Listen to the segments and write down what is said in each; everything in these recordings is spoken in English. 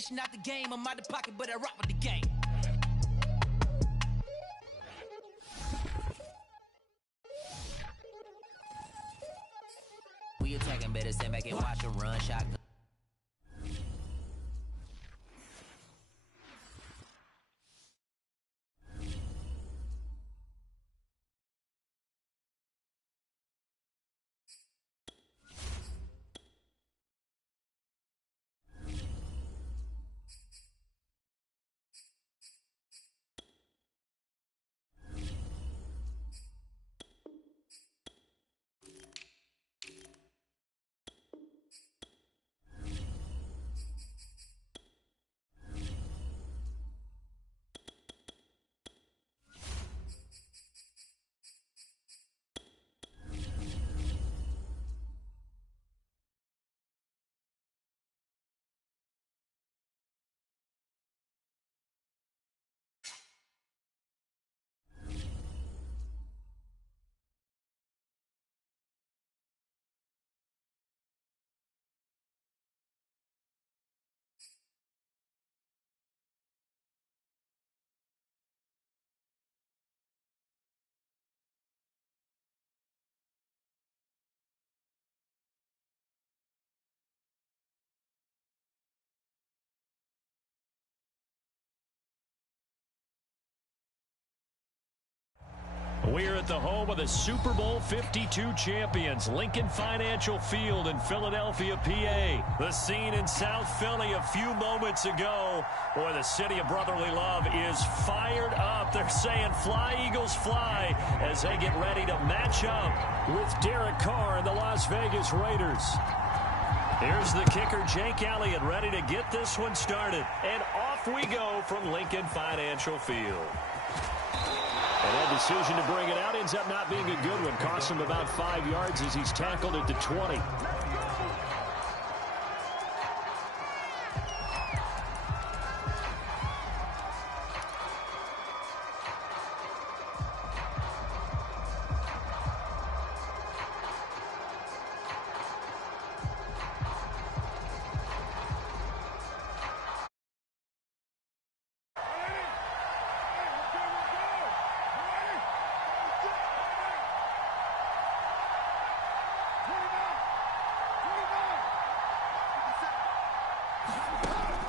dishing out the game. I'm out the pocket, but I rock with the game. We attacking, better stand back and watch a run shotgun. We're at the home of the Super Bowl 52 champions, Lincoln Financial Field in Philadelphia, PA. The scene in South Philly a few moments ago. Boy, the city of brotherly love is fired up. They're saying, fly, Eagles, fly, as they get ready to match up with Derek Carr and the Las Vegas Raiders. Here's the kicker, Jake Elliott, ready to get this one started. And off we go from Lincoln Financial Field. And that decision to bring it out ends up not being a good one. Costs him about 5 yards as he's tackled at the 20.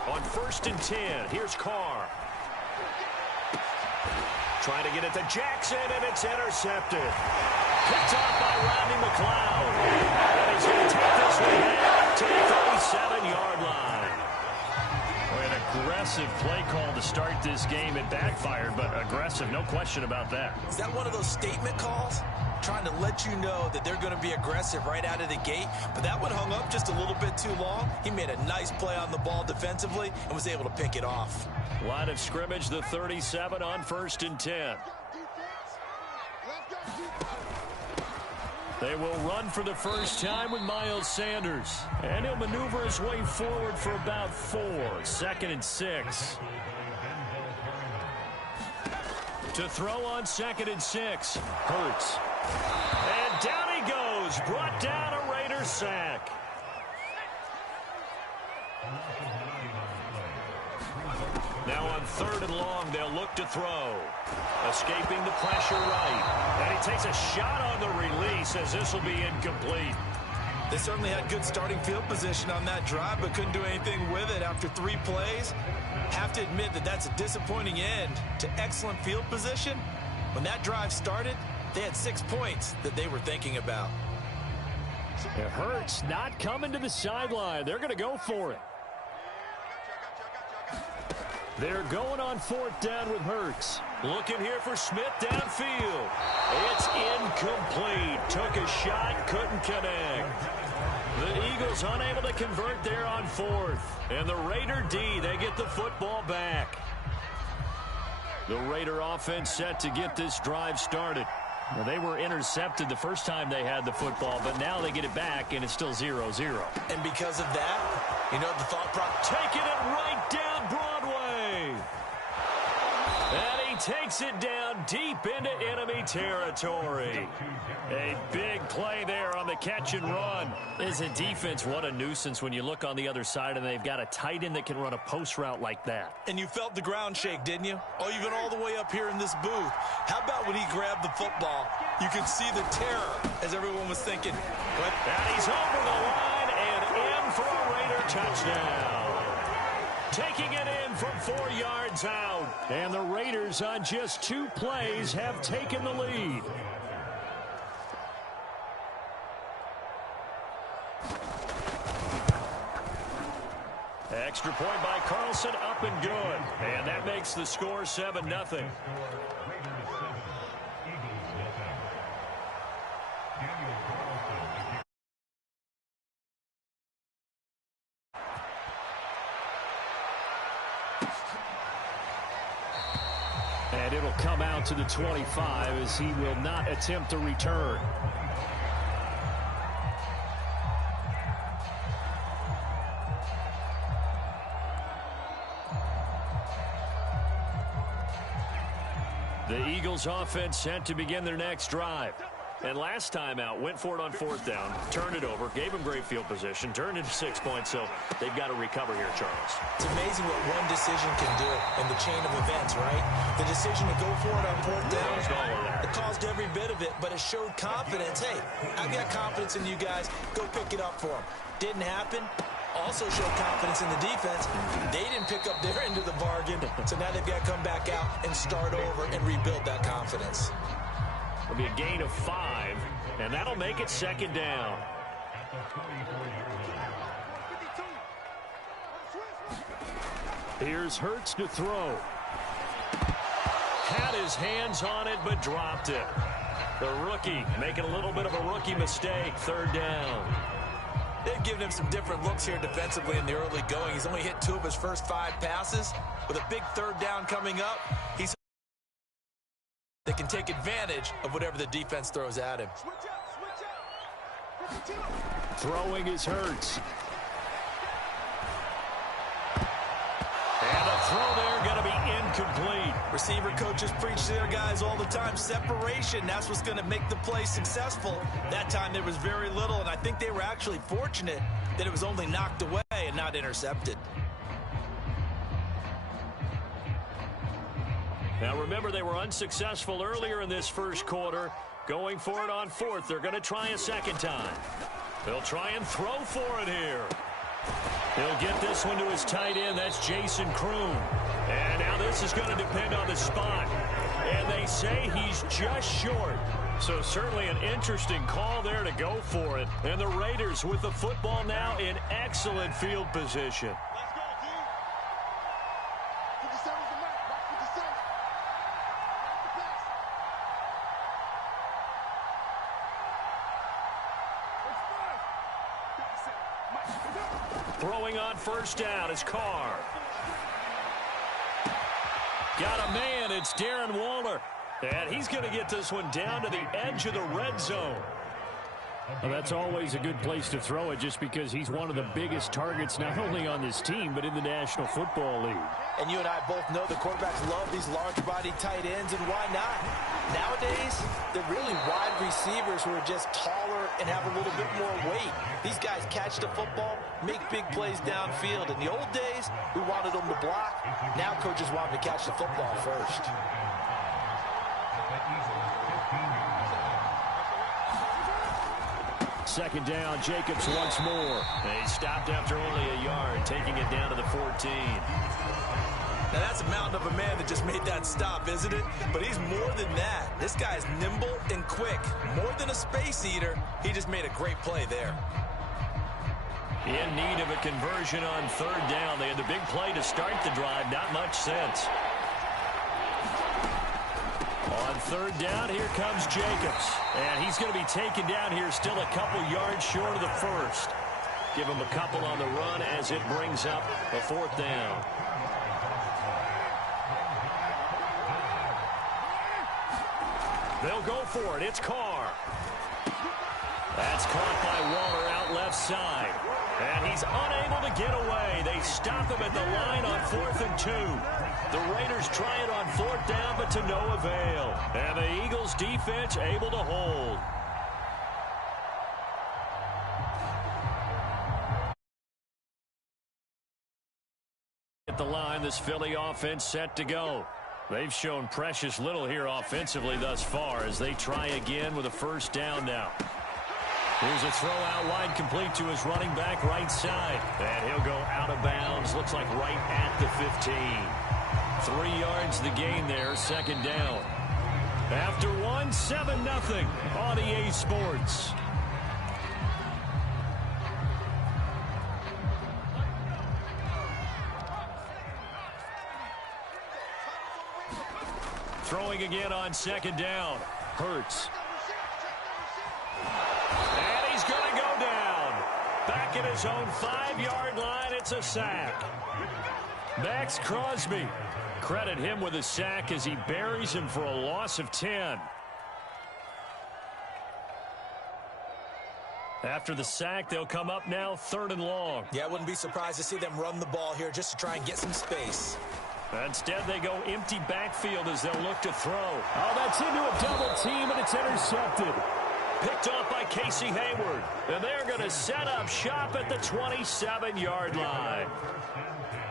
On 1st and 10, here's Carr. Trying to get it to Jackson, and it's intercepted. Picked off by Rodney McLeod. And he's going to take this one back to the 37-yard line. Boy, an aggressive play call to start this game. It backfired, but aggressive, no question about that. Is that one of those statement calls? Trying to let you know that they're going to be aggressive right out of the gate. But that one hung up just a little bit too long. He made a nice play on the ball defensively and was able to pick it off. Line of scrimmage, the 37 on 1st and 10. They will run for the first time with Miles Sanders. And he'll maneuver his way forward for about 4. 2nd and 6. To throw on 2nd and 6. Hurts. And down he goes. Brought down a Raider sack. Now on 3rd and long, they'll look to throw. Escaping the pressure right. And he takes a shot on the release as this will be incomplete. They certainly had good starting field position on that drive, but couldn't do anything with it after 3 plays. Have to admit that that's a disappointing end to excellent field position. When that drive started, they had 6 points that they were thinking about. It hurts not coming to the sideline. They're going to go for it. They're going on 4th down with Hurts. Looking here for Smith downfield. It's incomplete. Took a shot, couldn't connect. The Eagles unable to convert there on 4th. And the Raider D, they get the football back. The Raider offense set to get this drive started. Well, they were intercepted the first time they had the football, but now they get it back, and it's still 0-0. And because of that, you know the thought process. Taking it right down Broadway. And he takes takes it down deep into enemy territory. A big play there on the catch and run. As a defense, what a nuisance when you look on the other side and they've got a tight end that can run a post route like that. And you felt the ground shake, didn't you? Oh, you've been all the way up here in this booth. How about when he grabbed the football? You could see the terror as everyone was thinking. And he's over the line and in for a Raider touchdown. Taking it in from 4 yards out. And the Raiders on just 2 plays have taken the lead. Extra point by Carlson, up and good. And that makes the score 7-0. And it'll come out to the 25 as he will not attempt a return. The Eagles offense set to begin their next drive. And last time out, went for it on 4th down, turned it over, gave them great field position, turned into 6 points, so they've got to recover here, Charles. It's amazing what one decision can do in the chain of events, right? The decision to go for it on 4th down, it caused every bit of it, but it showed confidence. Hey, I've got confidence in you guys. Go pick it up for them. Didn't happen. Also showed confidence in the defense. They didn't pick up their end of the bargain, so now they've got to come back out and start over and rebuild that confidence. It'll be a gain of 5, and that'll make it 2nd down. Here's Hurts to throw. Had his hands on it, but dropped it. The rookie making a little bit of a rookie mistake, 3rd down. They've given him some different looks here defensively in the early going. He's only hit 2 of his first 5 passes. With a big 3rd down coming up, they can take advantage of whatever the defense throws at him. Throwing is Hurts. And a throw there going to be incomplete. Receiver coaches preach to their guys all the time. Separation, that's what's going to make the play successful. That time there was very little, and I think they were actually fortunate that it was only knocked away and not intercepted. Now remember, they were unsuccessful earlier in this first quarter. Going for it on 4th. They're going to try a 2nd time. They'll try and throw for it here. He'll get this one to his tight end. That's Jason Kroon. And now this is going to depend on the spot. And they say he's just short. So certainly an interesting call there to go for it. And the Raiders with the football now in excellent field position. Throwing on 1st down is Carr. Got a man. It's Darren Waller. And he's going to get this one down to the edge of the red zone. Well, that's always a good place to throw it just because he's one of the biggest targets not only on this team but in the National Football League. And you and I both know the quarterbacks love these large-body tight ends, and why not? Nowadays, they're really wide receivers who are just taller and have a little bit more weight. These guys catch the football, make big plays downfield. In the old days, we wanted them to block. Now coaches want them to catch the football first. Second down, Jacobs once more. He stopped after only a yard, taking it down to the 14. Now that's a mountain of a man that just made that stop, isn't it? But he's more than that. This guy's nimble and quick. More than a space eater, he just made a great play there. In need of a conversion on 3rd down. They had the big play to start the drive. Not much sense. On 3rd down, here comes Jacobs. And he's going to be taken down here still a couple yards short of the 1st. Give him a couple on the run as it brings up a 4th down. They'll go for it. It's Carr. That's caught by Waller out left side. And he's unable to get away. They stop him at the line on 4th and 2. The Raiders try it on 4th down, but to no avail. And the Eagles defense able to hold. At the line, this Philly offense set to go. They've shown precious little here offensively thus far as they try again with a 1st down now. Here's a throw out wide, complete to his running back right side. And he'll go out of bounds, looks like right at the 15. 3 yards the gain there, 2nd down. After one, 7-0 on EA Sports. Throwing again on 2nd down. Hurts. And he's going to go down. Back at his own 5-yard line, it's a sack. Max Crosby. Credit him with a sack as he buries him for a loss of 10. After the sack, they'll come up now 3rd and long. Yeah, I wouldn't be surprised to see them run the ball here just to try and get some space. Instead, they go empty backfield as they'll look to throw. Oh, that's into a double team, and it's intercepted. Picked off by Casey Hayward. And they're going to set up shop at the 27-yard line.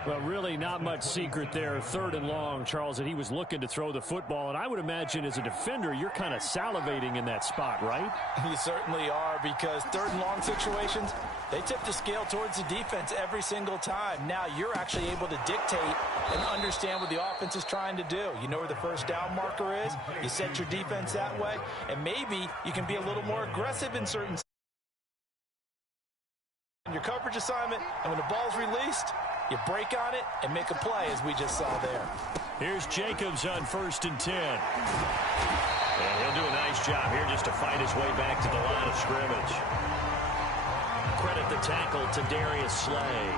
Well, really not much secret there. 3rd and long, Charles, that he was looking to throw the football. And I would imagine as a defender, you're kind of salivating in that spot, right? You certainly are, because 3rd and long situations, they tip the scale towards the defense every single time. Now you're actually able to dictate and understand what the offense is trying to do. You know where the 1st down marker is. You set your defense that way. And maybe you can be a little more aggressive in certain your coverage assignment. And when the ball's released, you break on it and make a play, as we just saw there. Here's Jacobs on 1st and 10. And he'll do a nice job here just to fight his way back to the line of scrimmage. Credit the tackle to Darius Slay.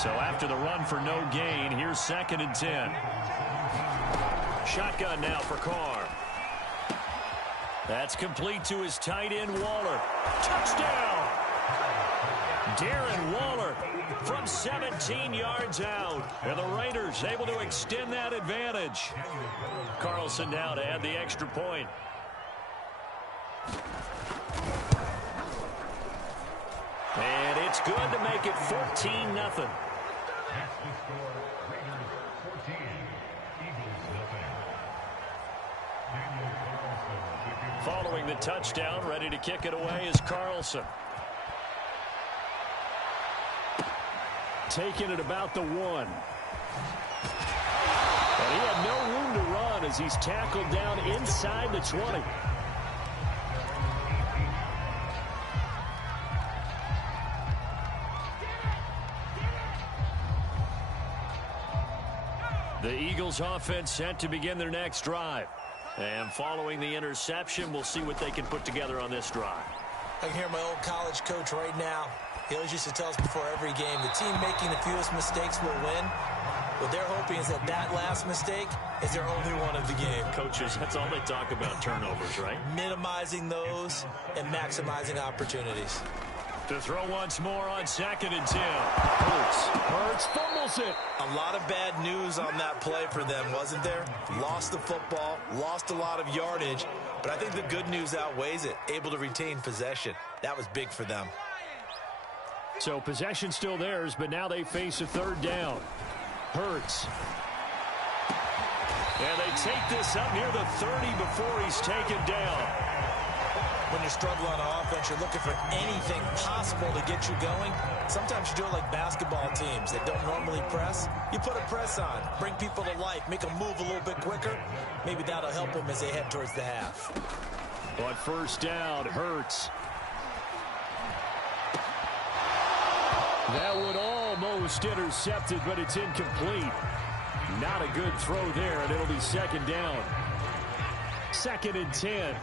So after the run for no gain, here's 2nd and 10. Shotgun now for Carr. That's complete to his tight end, Waller. Touchdown! Darren Waller from 17 yards out. And the Raiders able to extend that advantage. Carlson now to add the extra point. And it's good to make it 14-0. Following the touchdown, ready to kick it away is Carlson. Taking it about the 1. And he had no room to run as he's tackled down inside the 20. The Eagles offense set to begin their next drive. And following the interception, we'll see what they can put together on this drive. I can hear my old college coach right now. He always used to tell us before every game, the team making the fewest mistakes will win. What they're hoping is that that last mistake is their only one of the game. Coaches, that's all they talk about, turnovers, right? Minimizing those and maximizing opportunities. To throw once more on 2nd and 10. Hurts fumbles it. A lot of bad news on that play for them, wasn't there? Lost the football, lost a lot of yardage, but I think the good news outweighs it. Able to retain possession. That was big for them. So possession still theirs, but now they face a 3rd down. Hurts. And they take this up near the 30 before he's taken down. When you're struggling on offense, you're looking for anything possible to get you going. Sometimes you do it like basketball teams that don't normally press. You put a press on, bring people to life, make them move a little bit quicker. Maybe that'll help them as they head towards the half. On 1st down, Hurts. That would almost intercepted, but it's incomplete. Not a good throw there, and it'll be 2nd down. 2nd and 10.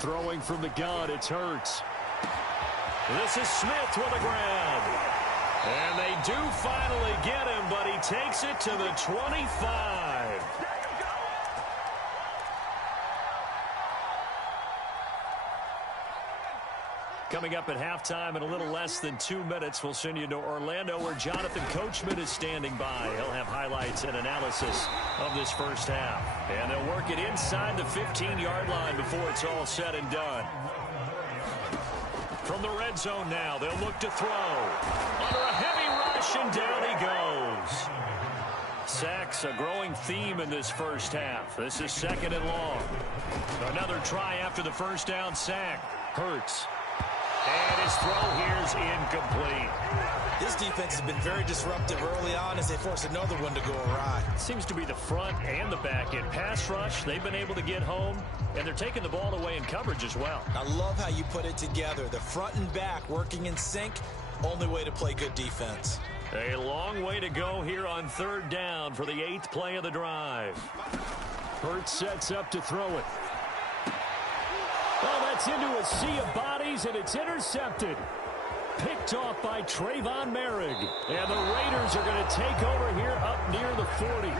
Throwing from the gun, it's Hurts. This is Smith with the ground. And they do finally get him, but he takes it to the 25. Coming up at halftime in a little less than 2 minutes, we'll send you to Orlando where Jonathan Coachman is standing by. He'll have highlights and analysis of this first half. And they'll work it inside the 15-yard line before it's all said and done. From the red zone now, they'll look to throw. Under a heavy rush, and down he goes. Sacks a growing theme in this first half. This is 2nd and long. Another try after the first down sack. Hurts. And his throw here's incomplete. This defense has been very disruptive early on as they force another one to go awry. Seems to be the front and the back end. Pass rush, they've been able to get home, and they're taking the ball away in coverage as well. I love how you put it together. The front and back working in sync, only way to play good defense. A long way to go here on 3rd down for the 8th play of the drive. Hurts sets up to throw it. Oh, that's into a sea of bodies, and it's intercepted. Picked off by Trayvon Merrick. And the Raiders are going to take over here up near the 40.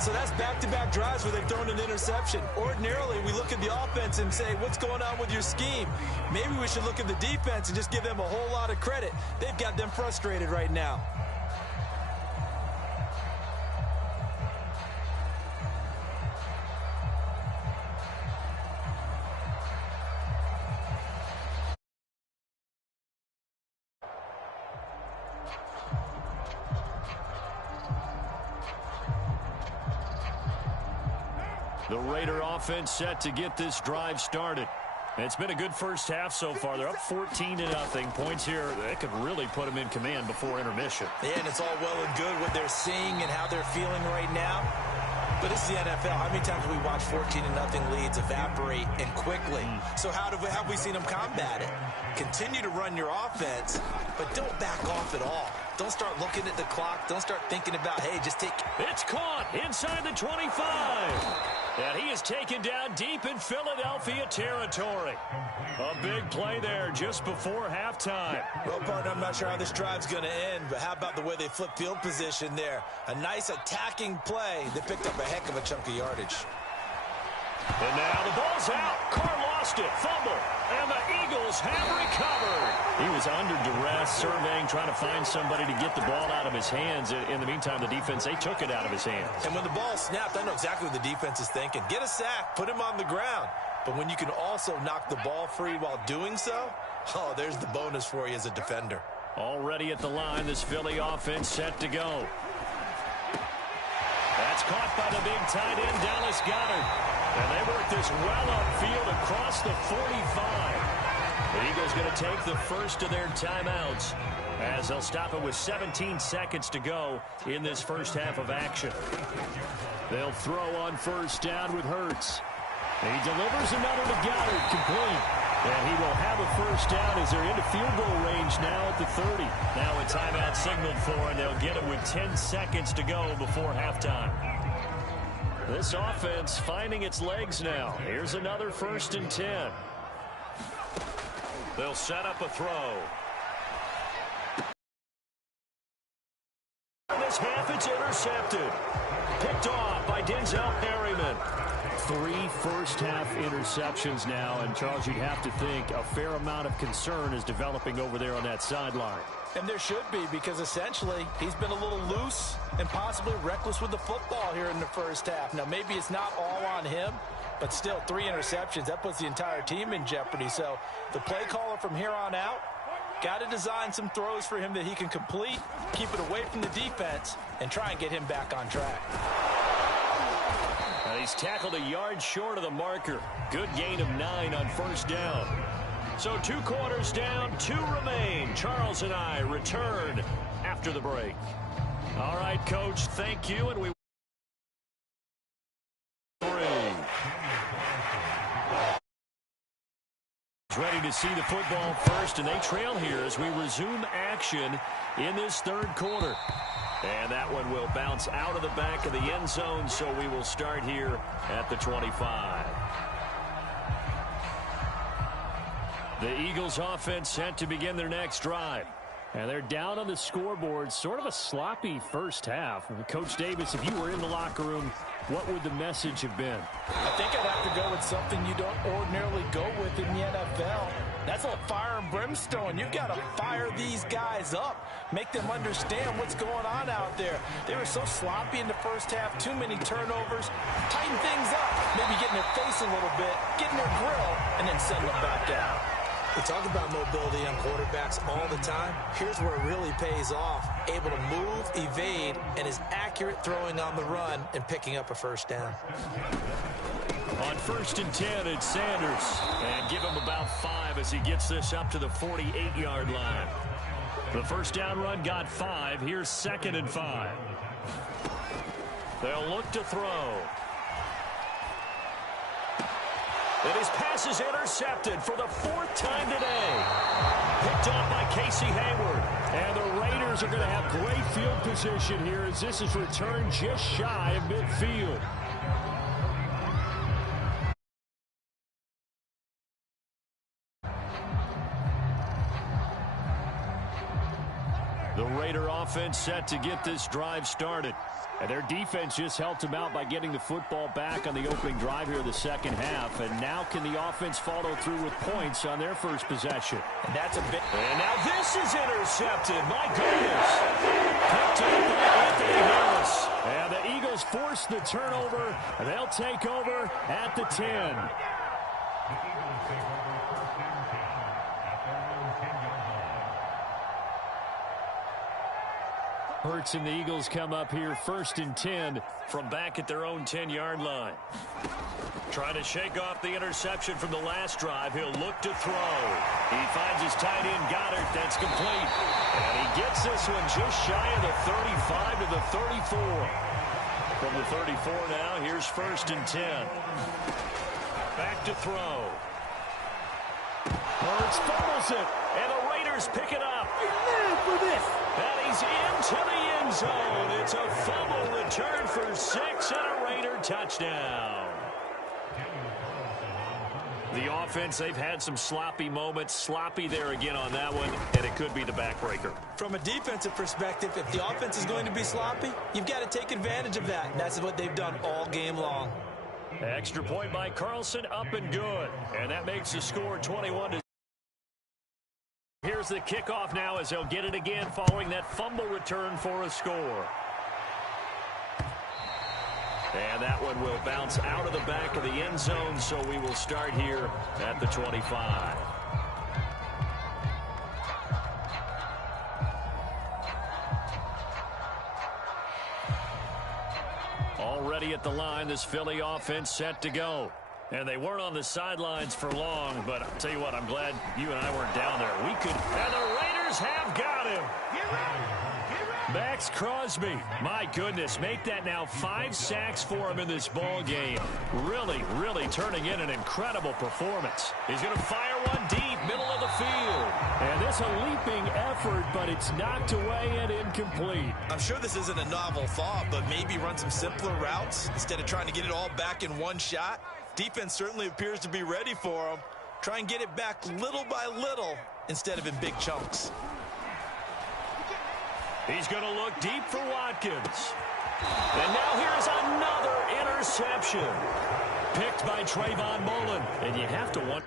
So that's back-to-back drives where they've thrown an interception. Ordinarily, we look at the offense and say, what's going on with your scheme? Maybe we should look at the defense and just give them a whole lot of credit. They've got them frustrated right now. The Raider offense set to get this drive started. It's been a good first half so far. They're up 14-0. Points here, they could really put them in command before intermission. Yeah, and it's all well and good what they're seeing and how they're feeling right now. But this is the NFL. How many times have we watched 14-0 leads evaporate and quickly? So how have we seen them combat it? Continue to run your offense, but don't back off at all. Don't start looking at the clock. Don't start thinking about, hey, just take... It's caught inside the 25. And he is taken down deep in Philadelphia territory. A big play there just before halftime. Well, partner, I'm not sure how this drive's going to end, but how about the way they flip field position there? A nice attacking play that picked up a heck of a chunk of yardage. And now the ball's out. Carr lost it. Fumble. And the Eagles have recovered. He was under duress, surveying, trying to find somebody to get the ball out of his hands. In the meantime, the defense, they took it out of his hands. And when the ball snapped, I know exactly what the defense is thinking. Get a sack. Put him on the ground. But when you can also knock the ball free while doing so, oh, there's the bonus for you as a defender. Already at the line, this Philly offense set to go. That's caught by the big tight end, Dallas Goedert. And they work this well upfield across the 45. The Eagles going to take the first of their timeouts as they'll stop it with 17 seconds to go in this first half of action. They'll throw on first down with Hurts. He delivers another to Goedert, complete. And he will have a first down as they're into field goal range now at the 30. Now a timeout signaled for, and they'll get it with 10 seconds to go before halftime. This offense finding its legs now. Here's another 1st and 10. They'll set up a throw. This half, it's intercepted. Picked off by Denzel Perryman. 3 first-half interceptions now, and Charles, you'd have to think a fair amount of concern is developing over there on that sideline. And there should be, because essentially he's been a little loose and possibly reckless with the football here in the first half. Now, maybe it's not all on him, but still 3 interceptions. That puts the entire team in jeopardy. So the play caller from here on out got to design some throws for him that he can complete, keep it away from the defense, and try and get him back on track. He's tackled a yard short of the marker. Good gain of 9 on first down. So 2 quarters down, 2 remain. Charles and I return after the break. All right, Coach, thank you. And we ready to see the football first, and they trail here as we resume action in this 3rd quarter. And that one will bounce out of the back of the end zone, so we will start here at the 25. The Eagles offense set to begin their next drive. And they're down on the scoreboard. Sort of a sloppy first half. Coach Davis, if you were in the locker room, what would the message have been? I think I'd have to go with something you don't ordinarily go with in the NFL. That's a fire and brimstone. You've got to fire these guys up. Make them understand what's going on out there. They were so sloppy in the first half. Too many turnovers. Tighten things up. Maybe get in their face a little bit. Get in their grill. And then send them back out. We talk about mobility on quarterbacks all the time. Here's where it really pays off. Able to move, evade, and is accurate throwing on the run and picking up a first down. On 1st and 10, it's Sanders. And give him about 5 as he gets this up to the 48-yard line. The first down run got 5. Here's 2nd and 5. They'll look to throw. And his pass is intercepted for the 4th time today. Picked off by Casey Hayward. And the Raiders are going to have great field position here as this is returned just shy of midfield. The Raider offense set to get this drive started. And their defense just helped them out by getting the football back on the opening drive here in the second half. And now can the offense follow through with points on their first possession? And that's a bit. And now this is intercepted. My goodness. Picked up by Anthony Harris. And the Eagles force the turnover. And they'll take over at the 10. Hurts and the Eagles come up here 1st and 10 from back at their own 10-yard line. Trying to shake off the interception from the last drive. He'll look to throw. He finds his tight end, Goddard. That's complete. And he gets this one just shy of the 35 to the 34. From the 34 now, here's 1st and 10. Back to throw. Hurts fumbles it, and the Raiders pick it up. And he's into the end zone. It's a fumble return for 6 and a Raider touchdown. The offense, they've had some sloppy moments. Sloppy there again on that one, and it could be the backbreaker. From a defensive perspective, if the offense is going to be sloppy, you've got to take advantage of that. And that's what they've done all game long. Extra point by Carlson, up and good. And that makes the score 21-0. Here's the kickoff now as they'll get it again following that fumble return for a score. And that one will bounce out of the back of the end zone, so we will start here at the 25. Already at the line, this Philly offense set to go. And they weren't on the sidelines for long, but I'll tell you what, I'm glad you and I weren't down there. We could, and the Raiders have got him. Get ready. Max Crosby, my goodness, make that now 5 sacks for him in this ball game. Really, really turning in an incredible performance. He's going to fire one deep, middle of the field. And this a leaping effort, but it's knocked away and incomplete. I'm sure this isn't a novel thought, but maybe run some simpler routes instead of trying to get it all back in one shot. Defense certainly appears to be ready for him. Try and get it back little by little instead of in big chunks. He's going to look deep for Watkins. And now here's another interception. Picked by Trayvon Mullen. And you have to wonder.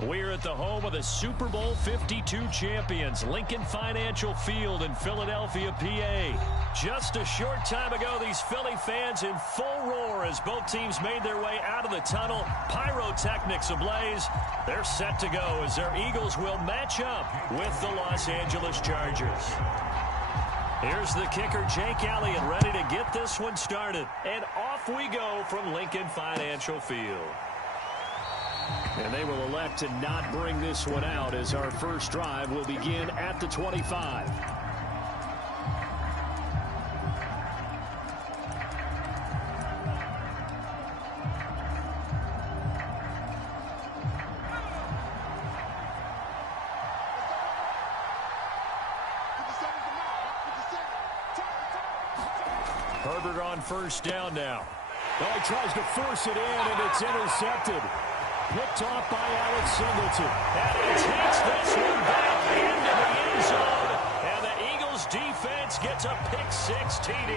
We're at the home of the Super Bowl 52 champions, Lincoln Financial Field in Philadelphia, PA. Just a short time ago, these Philly fans in full roar as both teams made their way out of the tunnel. Pyrotechnics ablaze. They're set to go as their Eagles will match up with the Los Angeles Chargers. Here's the kicker, Jake Elliott, ready to get this one started. And off we go from Lincoln Financial Field. And they will elect to not bring this one out as our first drive will begin at the 25. Herbert on first down now. Oh, he tries to force it in, and it's intercepted. Picked off by Alex Singleton. And he takes this one back into the end zone. And the Eagles defense gets a pick-6 TD.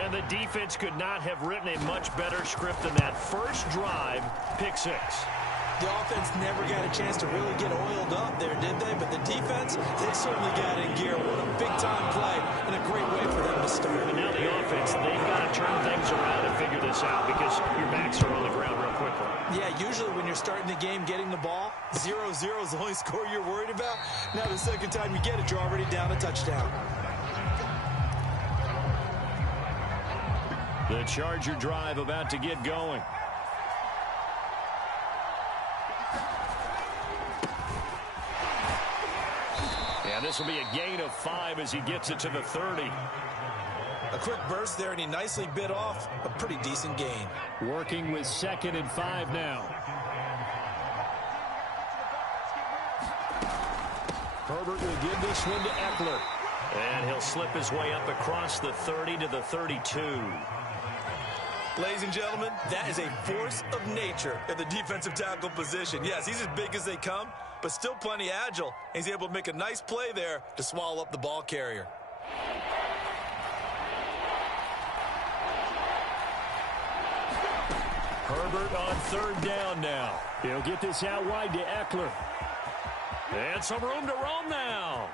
And the defense could not have written a much better script than that. First drive, pick-6. The offense never got a chance to really get oiled up there, did they? But the defense, they certainly got in gear. What a big-time play and a great way for them to start. But now the offense, they've got to turn things around and figure this out because your backs are on the ground real quickly. Yeah, usually when you're starting the game getting the ball, 0-0 is the only score you're worried about. Now the second time you get it, you're already down a touchdown. The Charger drive about to get going. And this will be a gain of 5 as he gets it to the 30. A quick burst there, and he nicely bit off a pretty decent gain. Working with 2nd and 5 now. Herbert will give this one to Eckler. And he'll slip his way up across the 30 to the 32. Ladies and gentlemen, that is a force of nature in the defensive tackle position. Yes, he's as big as they come, but still plenty agile. He's able to make a nice play there to swallow up the ball carrier. Herbert on 3rd down now. He'll get this out wide to Eckler. And some room to roam now.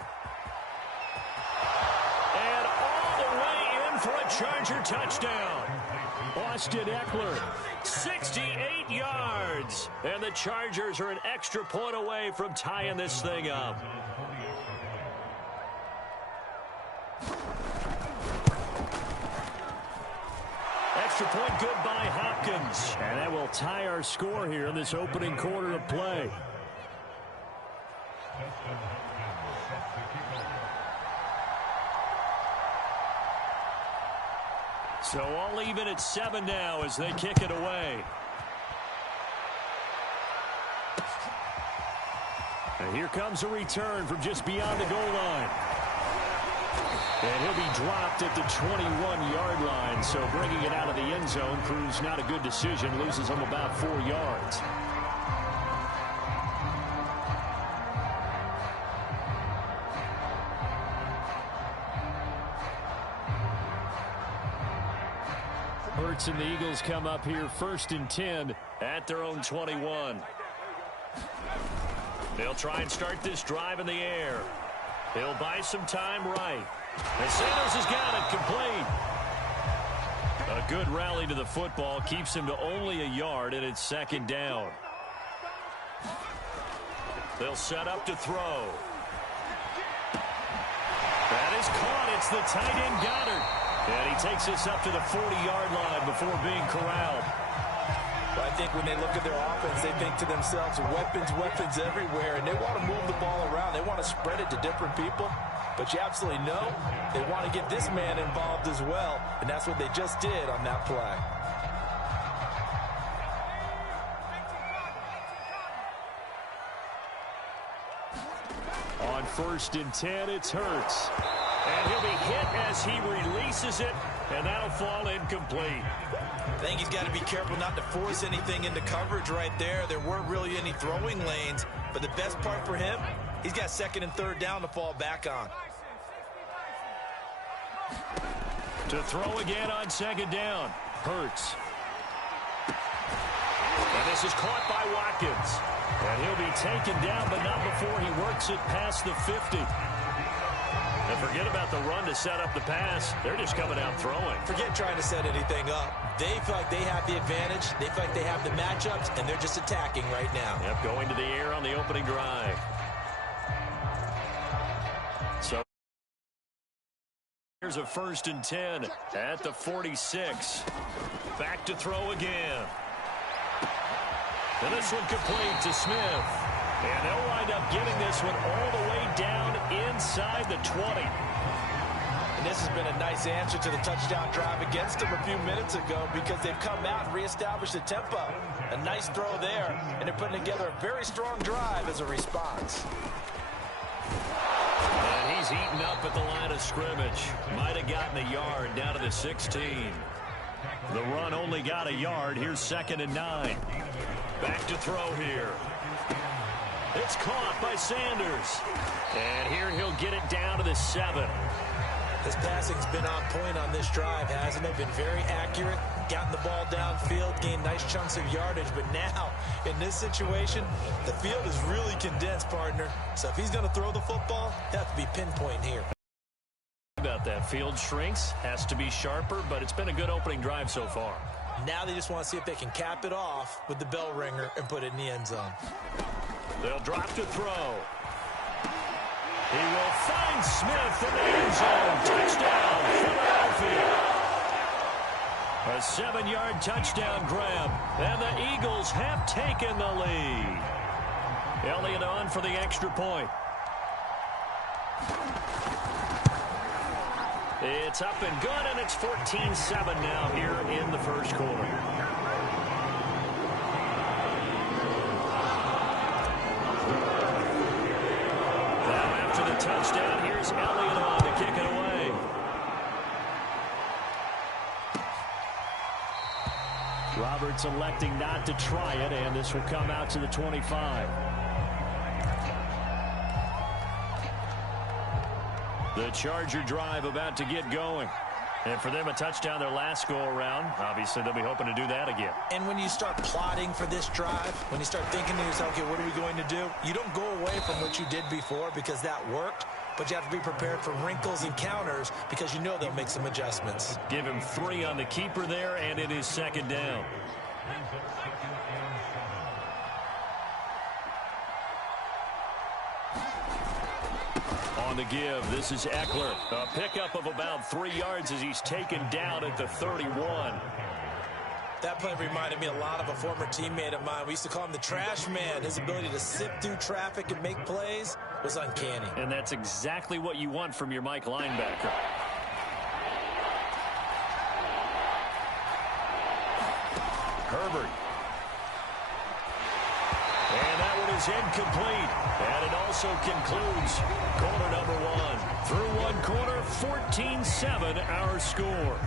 And all the way in for a Charger touchdown. Austin Eckler. 68 yards. And the Chargers are an extra point away from tying this thing up. Extra point good by Hopkins. And that will tie our score here in this opening quarter of play. So all even at 7 now as they kick it away. And here comes a return from just beyond the goal line. And he'll be dropped at the 21-yard line. So bringing it out of the end zone proves not a good decision. Loses him about 4 yards. Hurts and the Eagles come up here 1st and 10 at their own 21. They'll try and start this drive in the air. He'll buy some time right. And Santos has got it complete. A good rally to the football keeps him to only a yard, and it's 2nd down. They'll set up to throw. That is caught. It's the tight end Goddard. And he takes this up to the 40-yard line before being corralled. But I think when they look at their offense, they think to themselves, weapons, weapons everywhere, and they want to move the ball around. They want to spread it to different people. But you absolutely know they want to get this man involved as well, and that's what they just did on that play. On 1st and 10, it's Hurts. And he'll be hit as he releases it, and that'll fall incomplete. I think he's got to be careful not to force anything into coverage right there. There weren't really any throwing lanes, but the best part for him, he's got 2nd and 3rd down to fall back on. To throw again on 2nd down. Hurts. This is caught by Watkins. And he'll be taken down, but not before he works it past the 50. And forget about the run to set up the pass. They're just coming out throwing. Forget trying to set anything up. They feel like they have the advantage. They feel like they have the matchups, and they're just attacking right now. Yep, going to the air on the opening drive. So here's a 1st and 10 at the 46. Back to throw again. And this one complete to Smith. And they'll wind up getting this one all the way down inside the 20. And this has been a nice answer to the touchdown drive against them a few minutes ago because they've come out and reestablished the tempo. A nice throw there, and they're putting together a very strong drive as a response. And he's eaten up at the line of scrimmage. Might have gotten a yard down to the 16. The run only got a yard. Here's 2nd and 9. Back to throw here. It's caught by Sanders. And here he'll get it down to the 7. His passing's been on point on this drive, hasn't it? Been very accurate, gotten the ball downfield, gained nice chunks of yardage. But now, in this situation, the field is really condensed, partner. So if he's going to throw the football, he'll have to be pinpoint here. About that field shrinks, has to be sharper, but it's been a good opening drive so far. Now they just want to see if they can cap it off with the bell ringer and put it in the end zone. They'll drop to throw. He will find Smith in the end zone. Touchdown, Philadelphia. A 7-yard touchdown grab, and the Eagles have taken the lead. Elliott on for the extra point. It's up and good, and it's 14-7 now here in the first quarter. Now after the touchdown, here's Elliott on to kick it away. Roberts electing not to try it, and this will come out to the 25. The Charger drive about to get going. And for them, a touchdown their last go-around. Obviously, they'll be hoping to do that again. And when you start plotting for this drive, when you start thinking to yourself, okay, what are we going to do? You don't go away from what you did before because that worked, but you have to be prepared for wrinkles and counters because you know they'll make some adjustments. Give him 3 on the keeper there, and it is 2nd down. On the give, this is Eckler. A pickup of about 3 yards as he's taken down at the 31. That play reminded me a lot of a former teammate of mine. We used to call him the trash man. His ability to sift through traffic and make plays was uncanny. And that's exactly what you want from your Mike linebacker. Herbert. And that one is incomplete. And it also concludes quarter number 1. Through one quarter, 14-7 our score.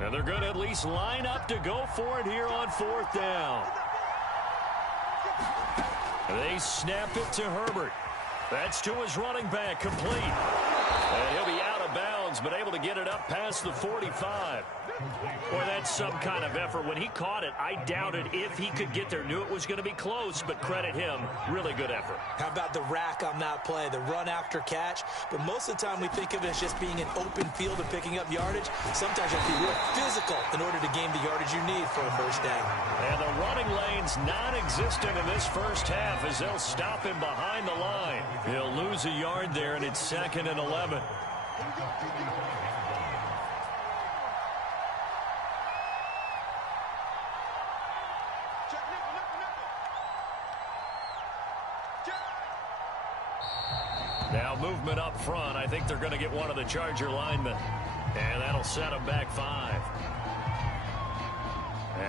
And they're going to at least line up to go for it here on 4th down. They snap it to Herbert. That's to his running back, complete. And he'll be out of bounds, but able to get it up past the 45. Boy, that's some kind of effort. When he caught it, I doubted if he could get there. Knew it was going to be close, but credit him. Really good effort. How about the rack on that play, the run after catch? But most of the time we think of it as just being an open field and picking up yardage. Sometimes you have to be real physical in order to gain the yardage you need for a first down. And the running lane's non-existent in this first half as they'll stop him behind the line. He'll lose a yard there, and it's 2nd and 11. Now movement up front. I think they're going to get one of the Charger linemen. And that'll set them back 5.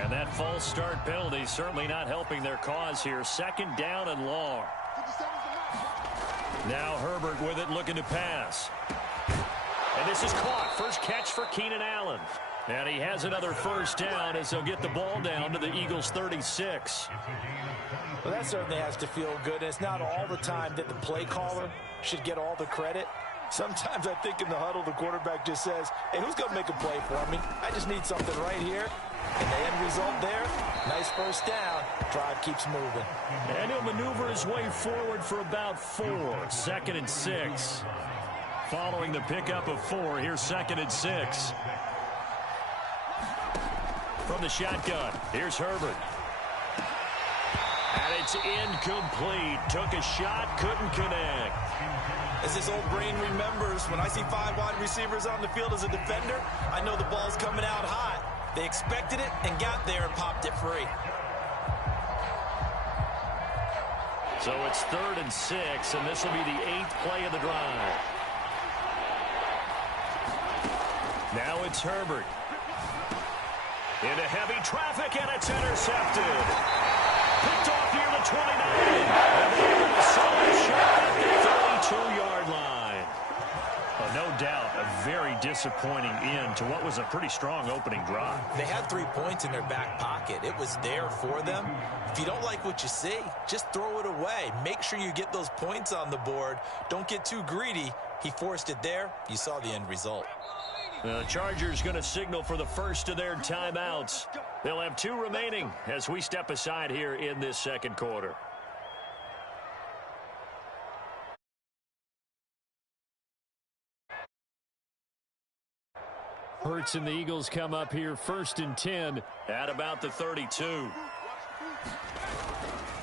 And that false start penalty certainly not helping their cause here. 2nd down and long. Now Herbert with it, looking to pass. And this is caught. First catch for Keenan Allen. And he has another first down as they'll get the ball down to the Eagles' 36. Well, that certainly has to feel good. And it's not all the time that the play caller should get all the credit. Sometimes I think in the huddle, the quarterback just says, hey, who's going to make a play for me? I just need something right here. And the end result there, nice first down. Drive keeps moving. And he'll maneuver his way forward for about 4. 2nd and 6. Following the pickup of 4, here's 2nd and 6. From the shotgun, here's Herbert. And it's incomplete. Took a shot, couldn't connect. As this old brain remembers, when I see 5 wide receivers on the field as a defender, I know the ball's coming out hot. They expected it and got there and popped it free. So it's 3rd and 6, and this will be the 8th play of the drive. Now it's Herbert. Into heavy traffic, and it's intercepted. Picked off near the 29. And they give him a solid shot at the 32-yard line. Oh, no doubt, a very disappointing end to what was a pretty strong opening drive. They had 3 points in their back pocket. It was there for them. If you don't like what you see, just throw it away. Make sure you get those points on the board. Don't get too greedy. He forced it there. You saw the end result. The Chargers going to signal for the first of their timeouts. They'll have 2 remaining as we step aside here in this second quarter. Hurts and the Eagles come up here 1st and 10 at about the 32.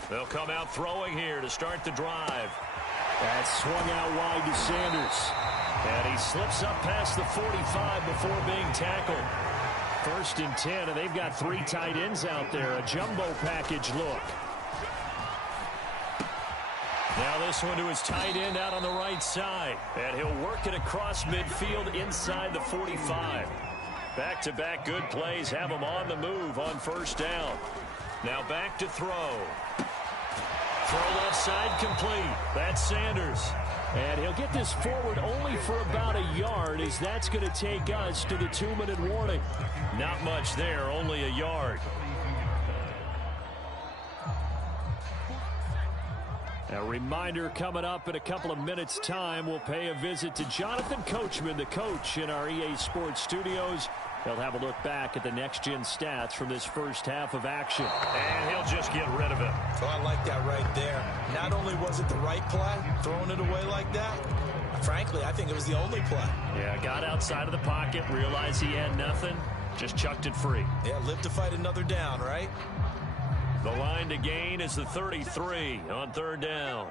They'll come out throwing here to start the drive. That's swung out wide to Sanders. And he slips up past the 45 before being tackled. 1st and 10, and they've got 3 tight ends out there. A jumbo package look. Now this one to his tight end out on the right side. And he'll work it across midfield inside the 45. Back-to-back good plays have him on the move on 1st down. Now back to throw. Throw left side complete. That's Sanders. And he'll get this forward only for about a yard, as that's going to take us to the 2-minute warning. Not much there, only a yard. A reminder coming up in a couple of minutes' time. We'll pay a visit to Jonathan Coachman, the coach in our EA Sports studios. They'll have a look back at the next-gen stats from this first half of action. And he'll just get rid of it. Oh, I like that right there. Not only was it the right play, throwing it away like that, frankly, I think it was the only play. Yeah, got outside of the pocket, realized he had nothing, just chucked it free. Yeah, live to fight another down, right? The line to gain is the 33 on 3rd down.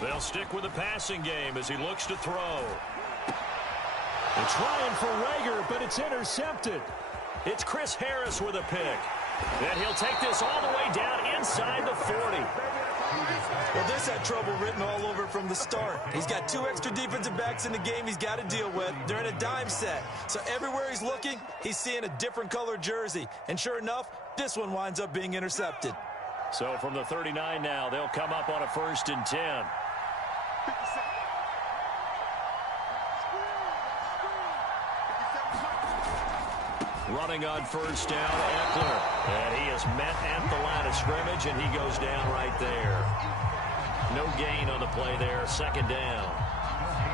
They'll stick with the passing game as he looks to throw. They're trying for Rager, but it's intercepted. It's Chris Harris with a pick. And he'll take this all the way down inside the 40. Well, this had trouble written all over from the start. He's got 2 extra defensive backs in the game he's got to deal with. They're in a dime set. So everywhere he's looking, he's seeing a different color jersey. And sure enough, this one winds up being intercepted. So from the 39 now, they'll come up on a 1st and 10. Running on 1st down, Eckler. And he is met at the line of scrimmage, and he goes down right there. No gain on the play there, 2nd down.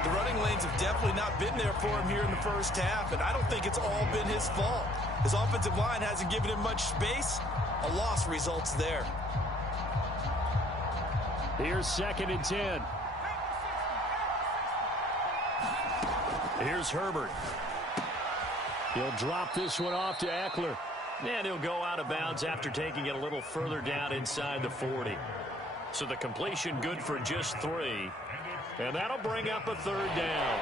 The running lanes have definitely not been there for him here in the first half, and I don't think it's all been his fault. His offensive line hasn't given him much space. A loss results there. Here's 2nd and 10. Here's Herbert. He'll drop this one off to Eckler. And he'll go out of bounds after taking it a little further down inside the 40. So the completion good for just 3. And that'll bring up a 3rd down.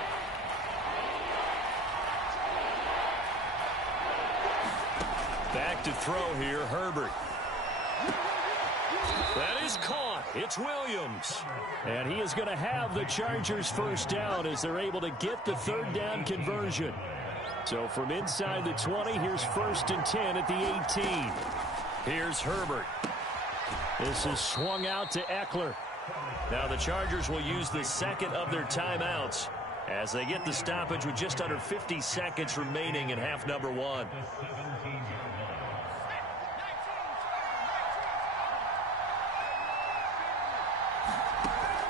Back to throw here, Herbert. That is caught. It's Williams. And he is going to have the Chargers 1st down as they're able to get the 3rd down conversion. So from inside the 20, here's 1st and 10 at the 18. Here's Herbert. This is swung out to Eckler. Now the Chargers will use the second of their timeouts as they get the stoppage with just under 50 seconds remaining in half number one.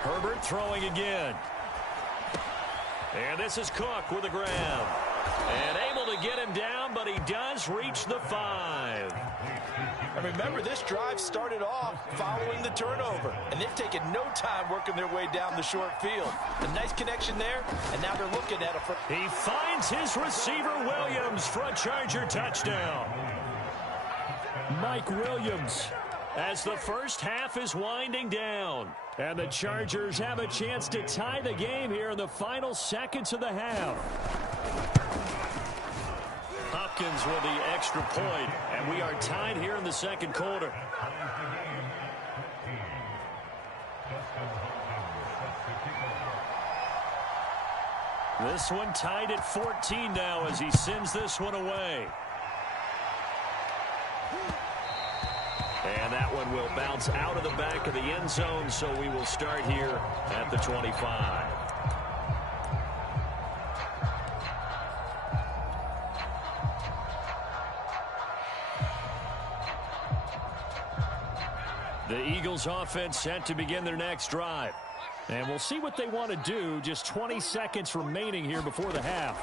Herbert throwing again. And this is Cook with a grab. And able to get him down, but he does reach the 5. And remember, this drive started off following the turnover, and they've taken no time working their way down the short field. A nice connection there, and now they're looking at it. He finds his receiver, Williams, for a Charger touchdown. Mike Williams, as the first half is winding down. And the Chargers have a chance to tie the game here in the final seconds of the half. Hopkins with the extra point, and we are tied here in the second quarter. This one tied at 14 now as he sends this one away. And that one will bounce out of the back of the end zone, so we will start here at the 25. The Eagles offense set to begin their next drive. And we'll see what they want to do. Just 20 seconds remaining here before the half.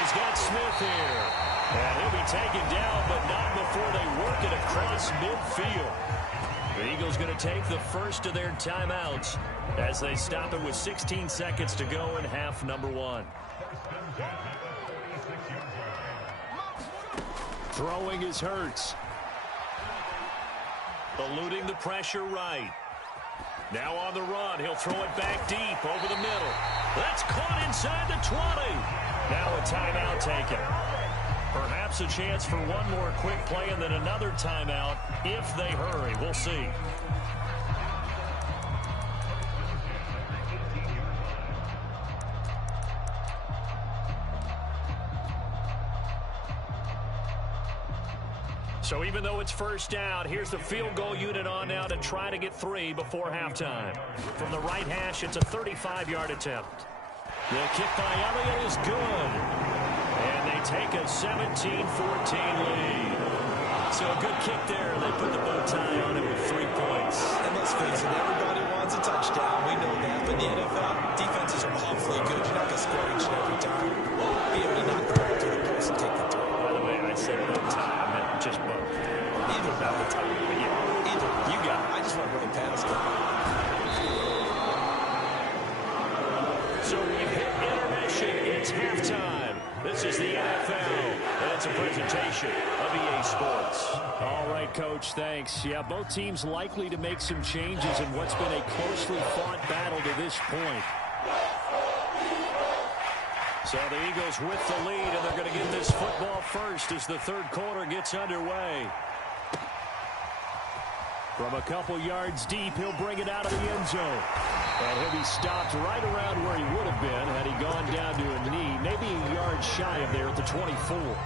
He's got Smith here. And he'll be taken down, but not before they work it across midfield. The Eagles going to take the first of their timeouts as they stop it with 16 seconds to go in half number one. Throwing is Hurts. Eluding the pressure right. Now on the run. He'll throw it back deep over the middle. That's caught inside the 20. Now a timeout taken. Perhaps a chance for one more quick play and then another timeout if they hurry. We'll see. So even though it's first down, here's the field goal unit on now to try to get 3 before halftime. From the right hash, it's a 35-yard attempt. The kick by Elliott is good. And they take a 17-14 lead. So a good kick there. They put the bow tie on it with 3 points. And let's face it, everybody wants a touchdown. We know that. But in the NFL, defenses are awfully good. You're not going to score each and every time. Be able to knock the ball through the post and take the throw. By the way, I said bow tie. I meant just both. Either not the tie. Yeah. Either. You got it. I just want to run past it. So we've hit intermission. It's halftime. This is the NFL, and it's a presentation of EA Sports. All right, Coach, thanks. Yeah, both teams likely to make some changes in what's been a closely fought battle to this point. So the Eagles with the lead, and they're going to get this football first as the third quarter gets underway. From a couple yards deep, he'll bring it out of the end zone. And he'll be stopped right around where he would have been had he gone down to a knee, maybe a yard shy of there at the 24.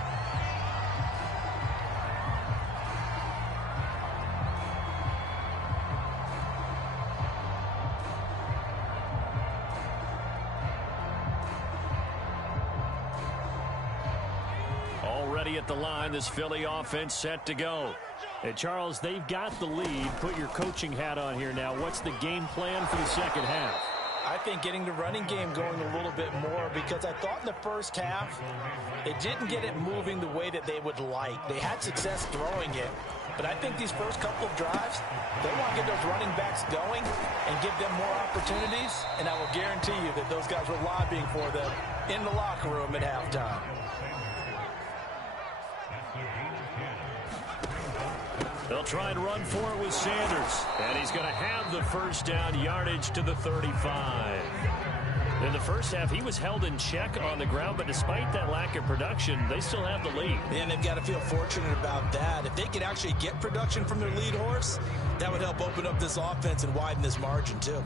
Already at the line, this Philly offense set to go. Hey, Charles, they've got the lead. Put your coaching hat on here now. What's the game plan for the second half? I think getting the running game going a little bit more, because I thought in the first half they didn't get it moving the way that they would like. They had success throwing it, but I think these first couple of drives, they want to get those running backs going and give them more opportunities, and I will guarantee you that those guys were lobbying for them in the locker room at halftime. They'll try and run for it with Sanders. And he's going to have the first down, yardage to the 35. In the first half, he was held in check on the ground, but despite that lack of production, they still have the lead. And they've got to feel fortunate about that. If they could actually get production from their lead horse, that would help open up this offense and widen this margin, too.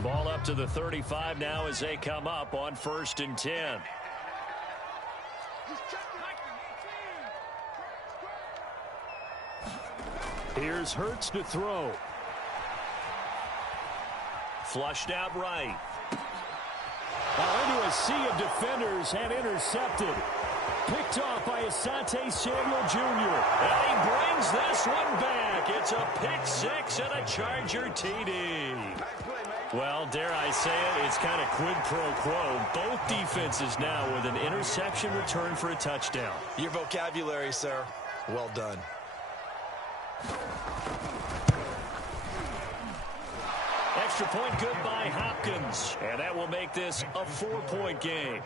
Ball up to the 35 now as they come up on 1st and 10. Here's Hurts to throw. Flushed out right. Into a sea of defenders and intercepted. Picked off by Asante Samuel Jr. And he brings this one back. It's a pick six and a Charger TD. Well, dare I say it, it's kind of quid pro quo. Both defenses now with an interception return for a touchdown. Your vocabulary, sir. Well done. Extra point good by Hopkins. And that will make this a 4-point game.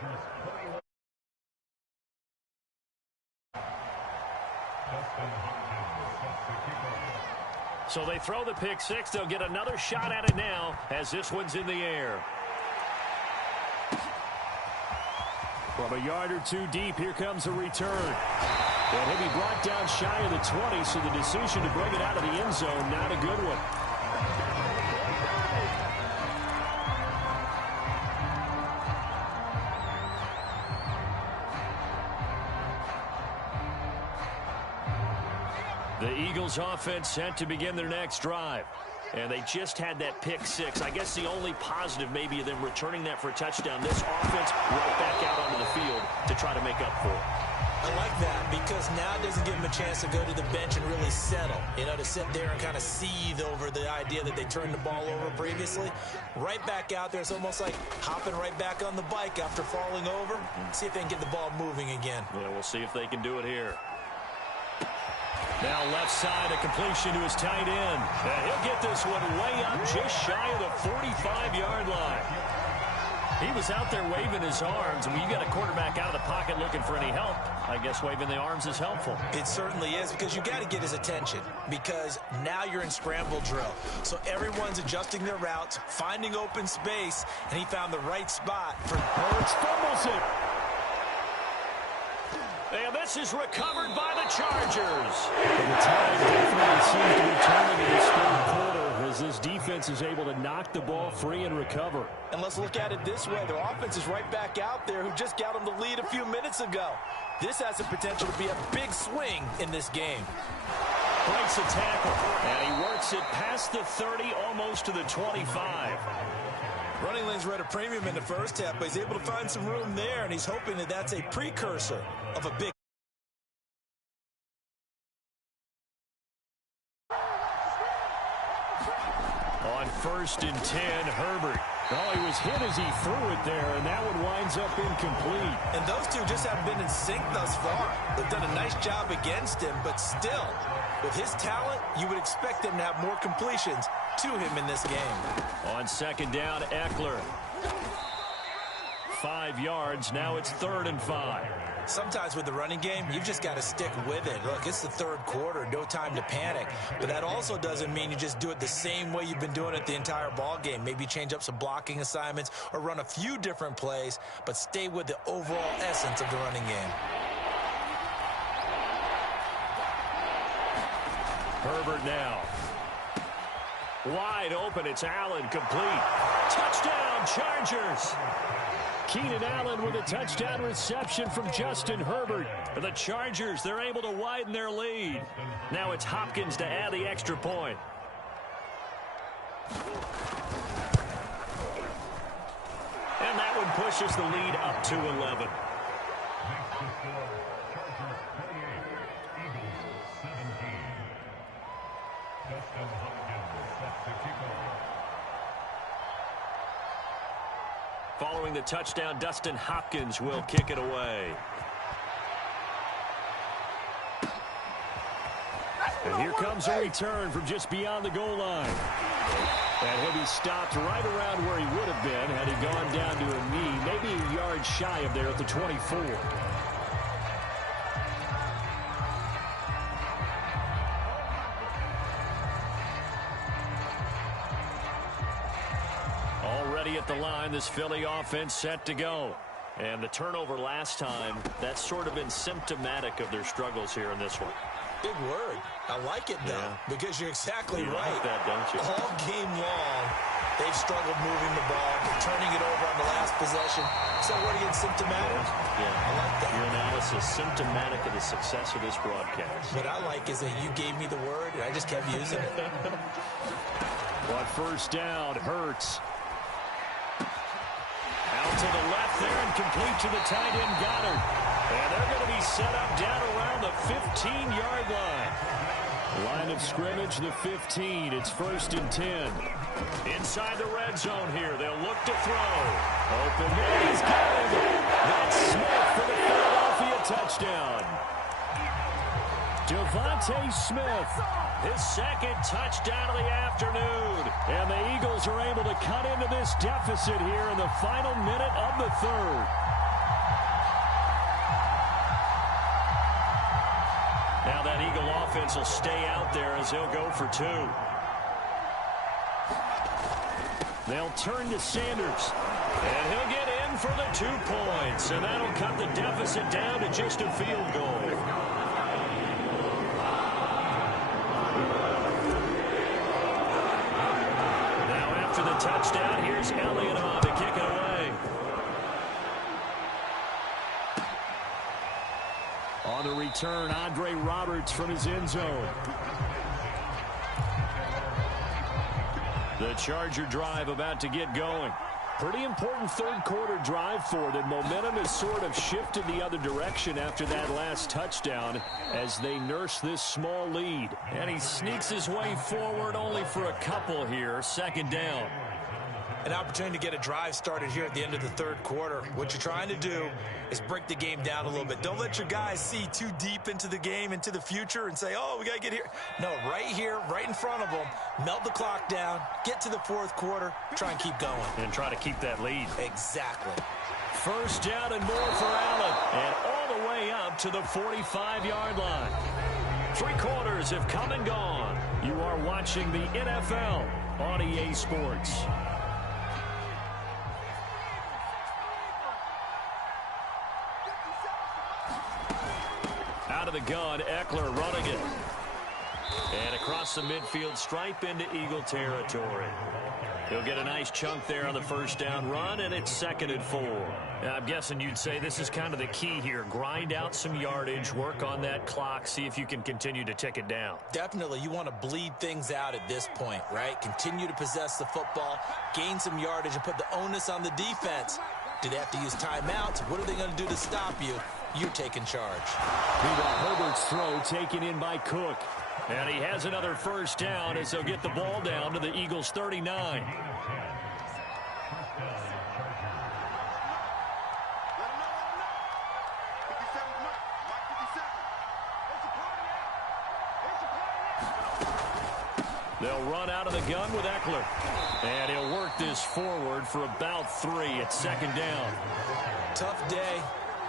So they throw the pick six. They'll get another shot at it now as this one's in the air. From a yard or two deep, here comes a return. And he'll be brought down shy of the 20, so the decision to bring it out of the end zone, not a good one. The Eagles offense set to begin their next drive. And they just had that pick six. I guess the only positive maybe of them returning that for a touchdown. This offense right back out onto the field to try to make up for it. I like that because now it doesn't give them a chance to go to the bench and really settle. You know, to sit there and kind of seethe over the idea that they turned the ball over previously. Right back out there. It's almost like hopping right back on the bike after falling over. See if they can get the ball moving again. Yeah, we'll see if they can do it here. Now left side, a completion to his tight end. And he'll get this one way up just shy of the 45-yard line. He was out there waving his arms. And when you got a quarterback out of the pocket looking for any help, I guess waving the arms is helpful. It certainly is because you got to get his attention because now you're in scramble drill. So everyone's adjusting their routes, finding open space, and he found the right spot for Hurts fumbles it. And this is recovered by the Chargers. And the tide definitely seems to be turning in this third quarter as this defense is able to knock the ball free and recover. And let's look at it this way. Their offense is right back out there who just got them the lead a few minutes ago. This has the potential to be a big swing in this game. Breaks a tackle. And he works it past the 30, almost to the 25. Running lanes were at a premium in the first half, but he's able to find some room there, and he's hoping that that's a precursor of a big. On 1st and 10, Herbert. Oh, he was hit as he threw it there, and that one winds up incomplete. And those two just haven't been in sync thus far. They've done a nice job against him, but still, with his talent, you would expect them to have more completions to him in this game. On 2nd down, Eckler. 5 yards. Now it's 3rd and 5. Sometimes with the running game, you've just got to stick with it. Look, it's the third quarter, no time to panic. But that also doesn't mean you just do it the same way you've been doing it the entire ball game. Maybe change up some blocking assignments or run a few different plays, but stay with the overall essence of the running game. Herbert now. Wide open. It's Allen, complete. Touchdown, Chargers. Keenan Allen with a touchdown reception from Justin Herbert. The Chargers, they're able to widen their lead. Now it's Hopkins to add the extra point. And that one pushes the lead up to 11. Following the touchdown, Dustin Hopkins will kick it away. And here comes a return from just beyond the goal line. And he'll be stopped right around where he would have been had he gone down to a knee, maybe a yard shy of there at the 24. Already at the line, this Philly offense set to go. And the turnover last time, that's sort of been symptomatic of their struggles here in this one. Big word. I like it, though, because you're exactly right. Like that, don't you? All game long, They've struggled moving the ball, turning it over on the last possession. So what are you, symptomatic? Yeah, I like that. Your analysis symptomatic of the success of this broadcast. What I like is that you gave me the word, and I just kept using it. On first down, Hurts. Out to the left there and complete to the tight end, Goddard. And they're going to be set up down around the 15-yard line. Line of scrimmage, the 15. It's 1st and 10. Inside the red zone here. They'll look to throw. Open. He's got him. That's Smith for the Philadelphia touchdown. Devontae Smith, his second touchdown of the afternoon. And the Eagles are able to cut into this deficit here in the final minute of the third. Now that Eagle offense will stay out there as he'll go for 2. They'll turn to Sanders. And he'll get in for the 2 points. And that'll cut the deficit down to just a field goal. Now after the touchdown, here's Elliott on to kick it away. On the return, Andre Roberts from his end zone. The Charger drive about to get going. Pretty important third-quarter drive for them. Momentum has sort of shifted the other direction after that last touchdown as they nurse this small lead. And he sneaks his way forward only for a couple here. 2nd down. An opportunity to get a drive started here at the end of the third quarter. What you're trying to do is break the game down a little bit. Don't let your guys see too deep into the game, into the future, and say, oh, we got to get here. No, right here, right in front of them, melt the clock down, get to the 4th quarter, try and keep going. And try to keep that lead. Exactly. 1st down and more for Allen. And all the way up to the 45-yard line. 3 quarters have come and gone. You are watching the NFL on EA Sports. Out of the gun, Eckler running it. And across the midfield stripe into Eagle territory. He'll get a nice chunk there on the 1st down run, and it's 2nd and 4. I'm guessing you'd say this is kind of the key here. Grind out some yardage, work on that clock, see if you can continue to tick it down. Definitely. You want to bleed things out at this point, right? Continue to possess the football, gain some yardage, and put the onus on the defense. Do they have to use timeouts? What are they going to do to stop you? You're taking charge. Meanwhile, Herbert's throw taken in by Cook. And he has another 1st down as they'll get the ball down to the Eagles' 39. They'll run out of the gun with Eckler. And he'll work this forward for about 3 at 2nd down. Tough day.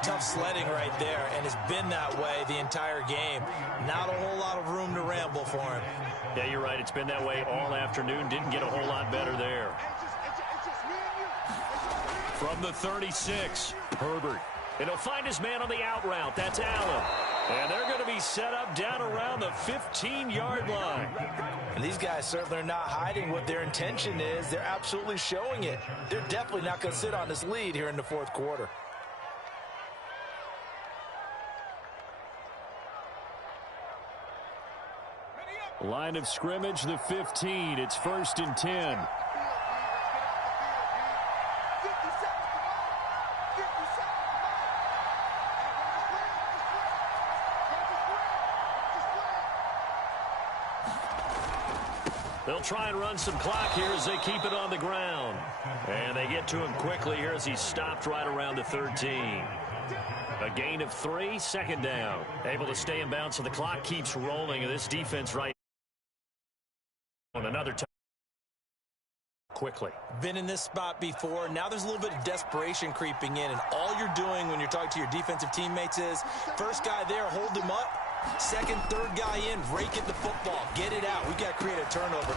Tough sledding right there, and it's been that way the entire game. Not a whole lot of room to ramble for him. Yeah, you're right. It's been that way all afternoon. Didn't get a whole lot better there. From the 36, Herbert. And he'll find his man on the out route. That's Allen. And they're going to be set up down around the 15-yard line. And these guys certainly are not hiding what their intention is. They're absolutely showing it. They're definitely not going to sit on this lead here in the 4th quarter. Line of scrimmage, the 15. It's 1st and 10. They'll try and run some clock here as they keep it on the ground. And they get to him quickly here as he's stopped right around the 13. A gain of 3, 2nd down. Able to stay in bounds, so the clock keeps rolling. And this defense right on another time quickly. Been in this spot before. Now there's a little bit of desperation creeping in, and all you're doing when you're talking to your defensive teammates is first guy there, hold him up. Second, third guy in, rake at the football. Get it out. We got to create a turnover.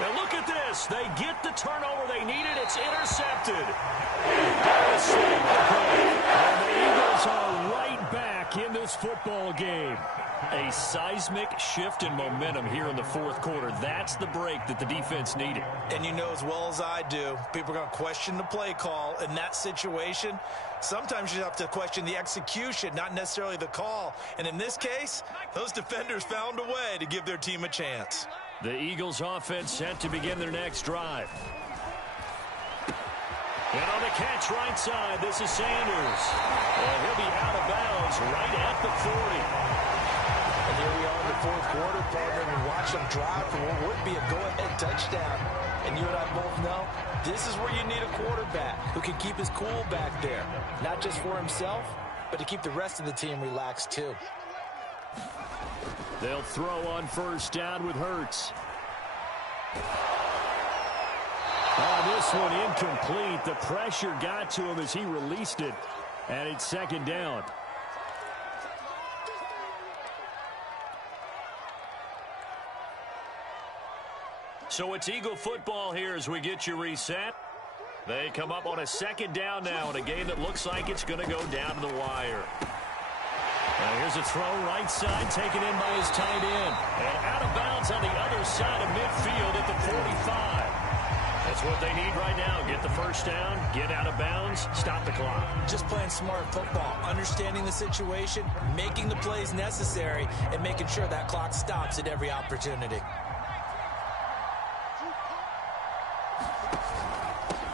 Now look at this. They get the turnover they needed. It's intercepted. And the Eagles are right back in this football game. A seismic shift in momentum here in the fourth quarter. That's the break that the defense needed. And you know as well as I do, people are going to question the play call in that situation. Sometimes you have to question the execution, not necessarily the call. And in this case, those defenders found a way to give their team a chance. The Eagles offense set to begin their next drive. And on the catch right side, this is Sanders. And he'll be out of bounds right at the 40. And here we are in the fourth quarter, partner, and watch them drive for what would be a go-ahead touchdown. And you and I both know this is where you need a quarterback who can keep his cool back there, not just for himself, but to keep the rest of the team relaxed too. They'll throw on first down with Hurts. This one incomplete. The pressure got to him as he released it, and it's second down. So it's Eagle football here as we get you reset. They come up on a second down now in a game that looks like it's going to go down to the wire. Now here's a throw right side taken in by his tight end. And out of bounds on the other side of midfield at the 45. That's what they need right now. Get the first down, get out of bounds, stop the clock. Just playing smart football, understanding the situation, making the plays necessary, and making sure that clock stops at every opportunity.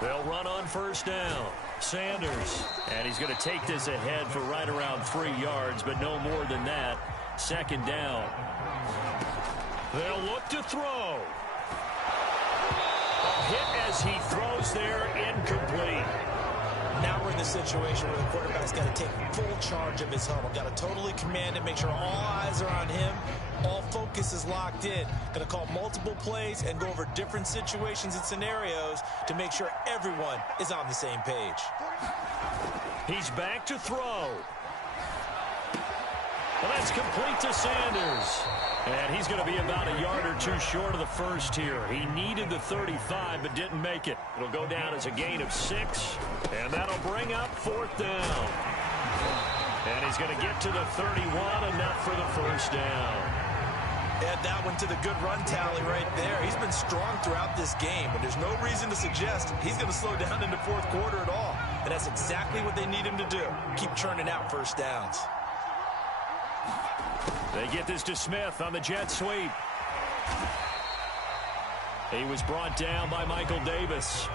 They'll run on first down. Sanders. And he's going to take this ahead for right around 3 yards, but no more than that. Second down. They'll look to throw. A hit as he throws there, incomplete. Now we're in the situation where the quarterback's got to take full charge of his huddle. Got to totally command it, make sure all eyes are on him. All focus is locked in. Going to call multiple plays and go over different situations and scenarios to make sure everyone is on the same page. He's back to throw. Well, that's complete to Sanders. And he's going to be about a yard or two short of the first here. He needed the 35, but didn't make it. It'll go down as a gain of 6, and that'll bring up fourth down. And he's going to get to the 31, enough for the first down. Add that one to the good run tally right there. He's been strong throughout this game, and there's no reason to suggest he's going to slow down in the fourth quarter at all. And that's exactly what they need him to do. Keep churning out first downs. They get this to Smith on the jet sweep. He was brought down by Michael Davis.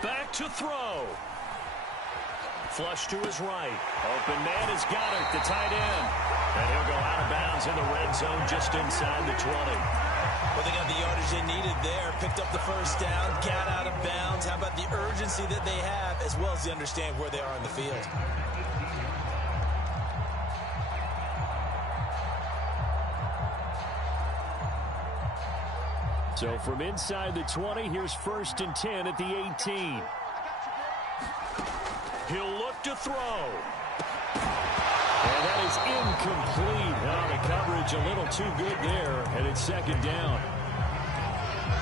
Back to throw. Flush to his right. Open man has got it, the tight end. And he'll go out of bounds in the red zone just inside the 20. Well, they got the yardage they needed there. Picked up the first down, got out of bounds. How about the urgency that they have, as well as they understand where they are in the field. So from inside the 20, here's 1st and 10 at the 18. He'll look to throw. And that is incomplete. Now the coverage a little too good there, and it's second down.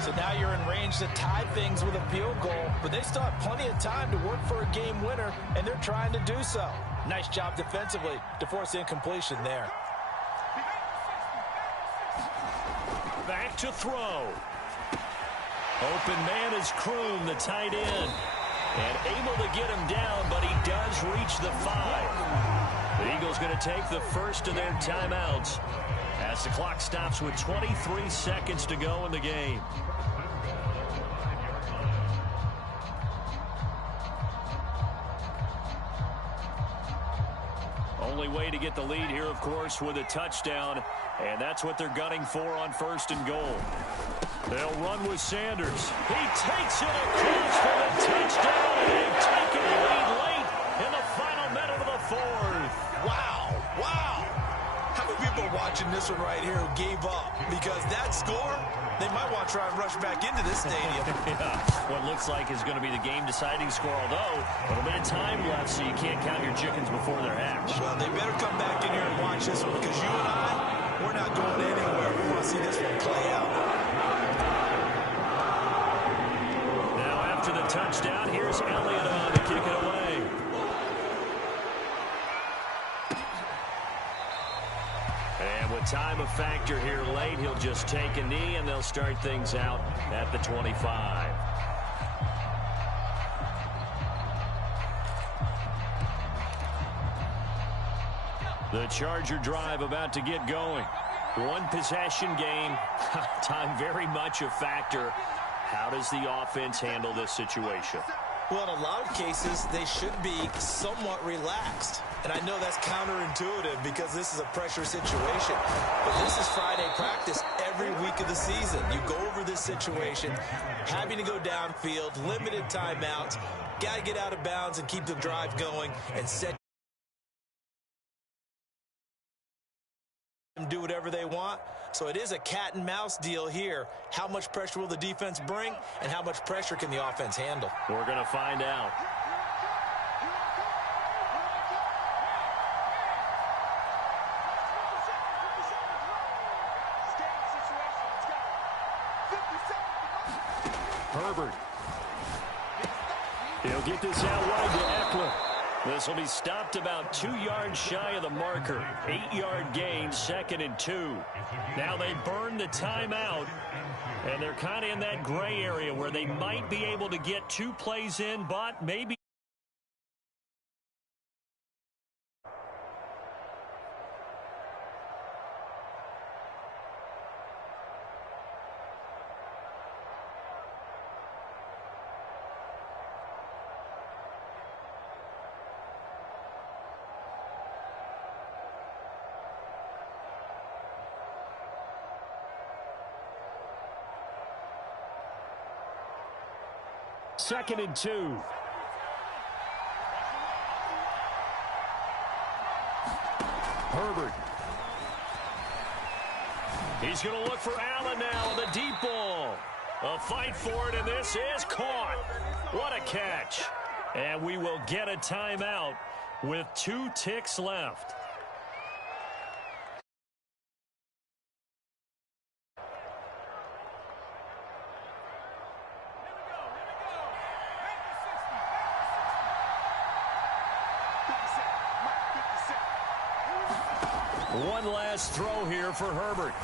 So now you're in range to tie things with a field goal, but they still have plenty of time to work for a game winner, and they're trying to do so. Nice job defensively to force incompletion there. Back to throw. Open man is Kroom, the tight end. And able to get him down, but he does reach the 5. The Eagles going to take the first of their timeouts as the clock stops with 23 seconds to go in the game. Only way to get the lead here, of course, with a touchdown, and that's what they're gunning for on 1st and goal. They'll run with Sanders. He takes it across for the touchdown, and they've taken the lead late in the final minute of the 4th. Wow, wow. How many people are watching this one right here who gave up? Because that score, they might want to try and rush back into this stadium. Yeah, what looks like is going to be the game-deciding score, although a little bit of time left, so you can't count your chickens before they're hatched. Well, they better come back in here and watch this one, because you and I, we're not going anywhere. We want to see this one play out. Now after the touchdown, here's Elliott on the kick Time a factor here late. He'll just take a knee, and they'll start things out at the 25. The Charger drive about to get going. One possession game. Time very much a factor. How does the offense handle this situation? Well, in a lot of cases, they should be somewhat relaxed. And I know that's counterintuitive because this is a pressure situation. But this is Friday practice every week of the season. You go over this situation, having to go downfield, limited timeouts, got to get out of bounds and keep the drive going and set them do whatever they want. So it is a cat and mouse deal here. How much pressure will the defense bring, and how much pressure can the offense handle? We're going to find out. Herbert. He'll get this out wide to Eckler. This will be stopped about 2 yards shy of the marker. 8-yard gain, 2nd and 2. Now they burn the timeout, and they're kind of in that gray area where they might be able to get 2 plays in, but maybe. Second and 2. Herbert. He's going to look for Allen now on the deep ball. A fight for it, and this is caught. What a catch. And we will get a timeout with 2 ticks left. One last throw here for Herbert.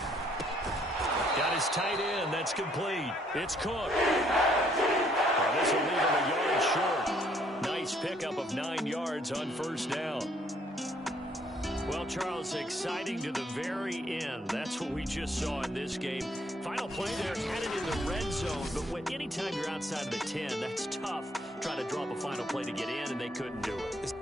Got his tight end. That's complete. It's Cook. Well, this will leave him a yard short. Nice pickup of 9 yards on first down. Well, Charles, exciting to the very end. That's what we just saw in this game. Final play there, headed in the red zone. But anytime you're outside of the 10, that's tough. Trying to drop a final play to get in, and they couldn't do it.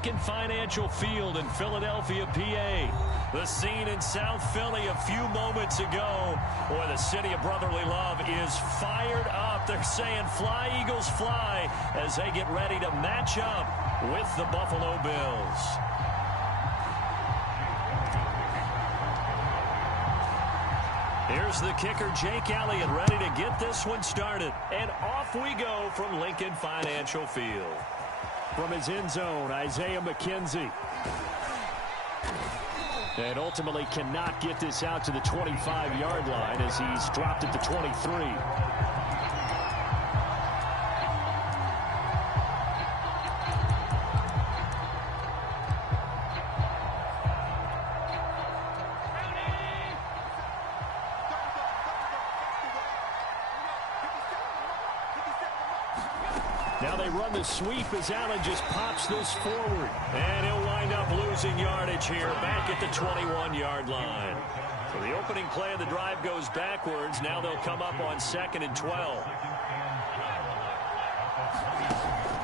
Lincoln Financial Field in Philadelphia, PA. The scene in South Philly a few moments ago. Boy, the city of brotherly love is fired up. They're saying, "Fly, Eagles, fly," as they get ready to match up with the Buffalo Bills. Here's the kicker, Jake Elliott, ready to get this one started. And off we go from Lincoln Financial Field. From his end zone, Isaiah McKenzie. And ultimately cannot get this out to the 25-yard line as he's dropped at the 23. Now they run the sweep as Allen just pops this forward. And he'll wind up losing yardage here back at the 21-yard line. So the opening play of the drive goes backwards. Now they'll come up on 2nd and 12.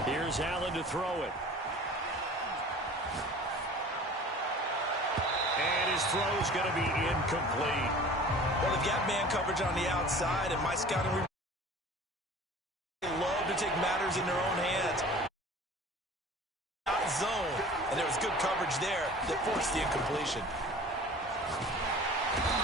Here's Allen to throw it. And his throw's going to be incomplete. Well, they've got man coverage on the outside, and my scouting love to take matters in their own hands. Out zone, and there was good coverage there that forced the incompletion.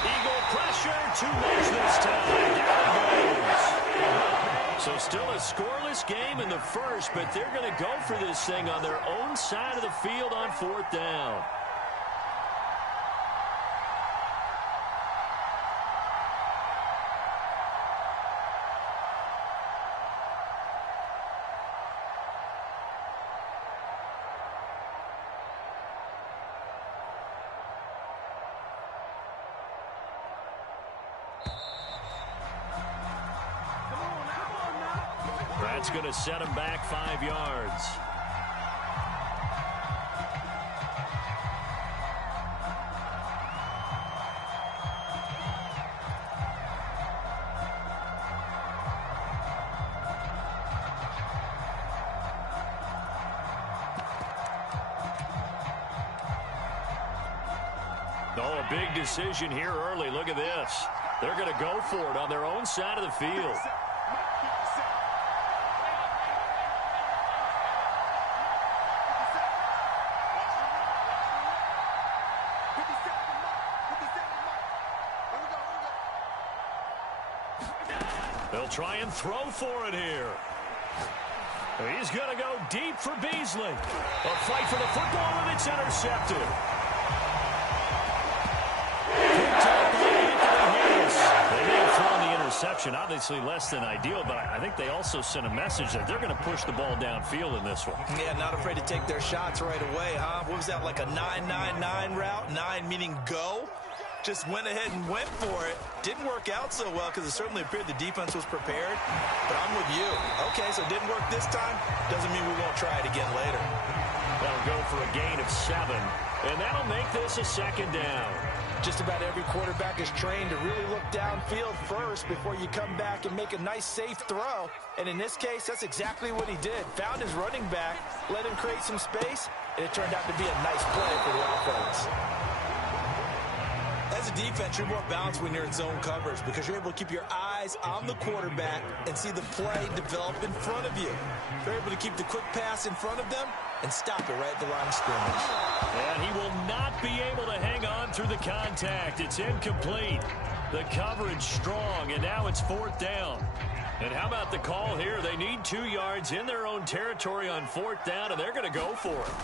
Eagle pressure, too much this time. Down goes. So still a scoreless game in the first, but they're going to go for this thing on their own side of the field on 4th down. That's going to set him back 5 yards. Oh, a big decision here early. Look at this. They're going to go for it on their own side of the field. They'll try and throw for it here. He's going to go deep for Beasley. A fight for the football, and it's intercepted. They may have thrown the interception, obviously less than ideal, but I think they also sent a message that they're going to push the ball downfield in this one. Yeah, not afraid to take their shots right away, huh? What was that, like a 9-9-9 route? 9 meaning go? Just went ahead and went for it. Didn't work out so well because it certainly appeared the defense was prepared. But I'm with you. Okay, so it didn't work this time. Doesn't mean we won't try it again later. That'll go for a gain of 7. And that'll make this a 2nd down. Just about every quarterback is trained to really look downfield first before you come back and make a nice, safe throw. And in this case, that's exactly what he did. Found his running back, let him create some space, and it turned out to be a nice play for the offense. As a defense, you're more balanced when you're in zone coverage because you're able to keep your eyes on the quarterback and see the play develop in front of you. You're able to keep the quick pass in front of them and stop it right at the line of scrimmage. And he will not be able to hang on through the contact. It's incomplete. The coverage strong, and now it's 4th down. And how about the call here? They need 2 yards in their own territory on 4th down, and they're going to go for it.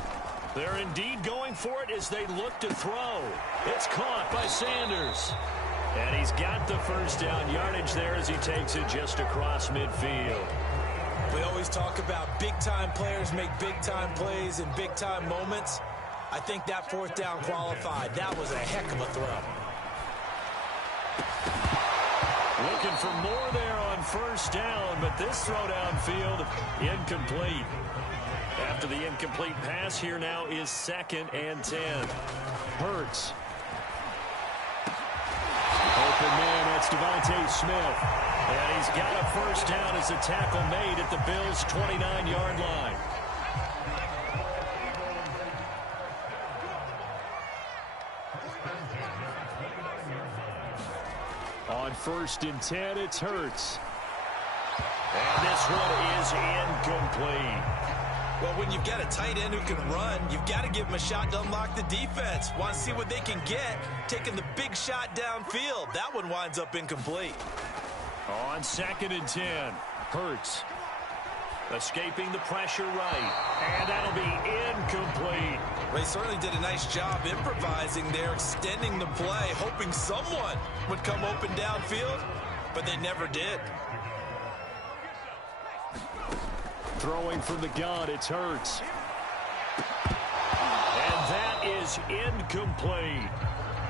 They're indeed going for it as they look to throw. It's caught by Sanders. And he's got the 1st down yardage there as he takes it just across midfield. We always talk about big-time players make big-time plays in big-time moments. I think that 4th down qualified. That was a heck of a throw. Looking for more there on 1st down, but this throw downfield incomplete. After the incomplete pass, here now is 2nd and 10. Hurts. Open man, that's Devontae Smith. And he's got a 1st down as the tackle made at the Bills' 29-yard line. 1st and 10. It's Hurts. And this one is incomplete. Well, when you've got a tight end who can run, you've got to give him a shot to unlock the defense. Want to see what they can get, taking the big shot downfield. That one winds up incomplete. On 2nd and 10, Hurts escaping the pressure right. And that'll be incomplete. They certainly did a nice job improvising there, extending the play, hoping someone would come open downfield, but they never did. Throwing from the gun, it's Hurts. And that is incomplete.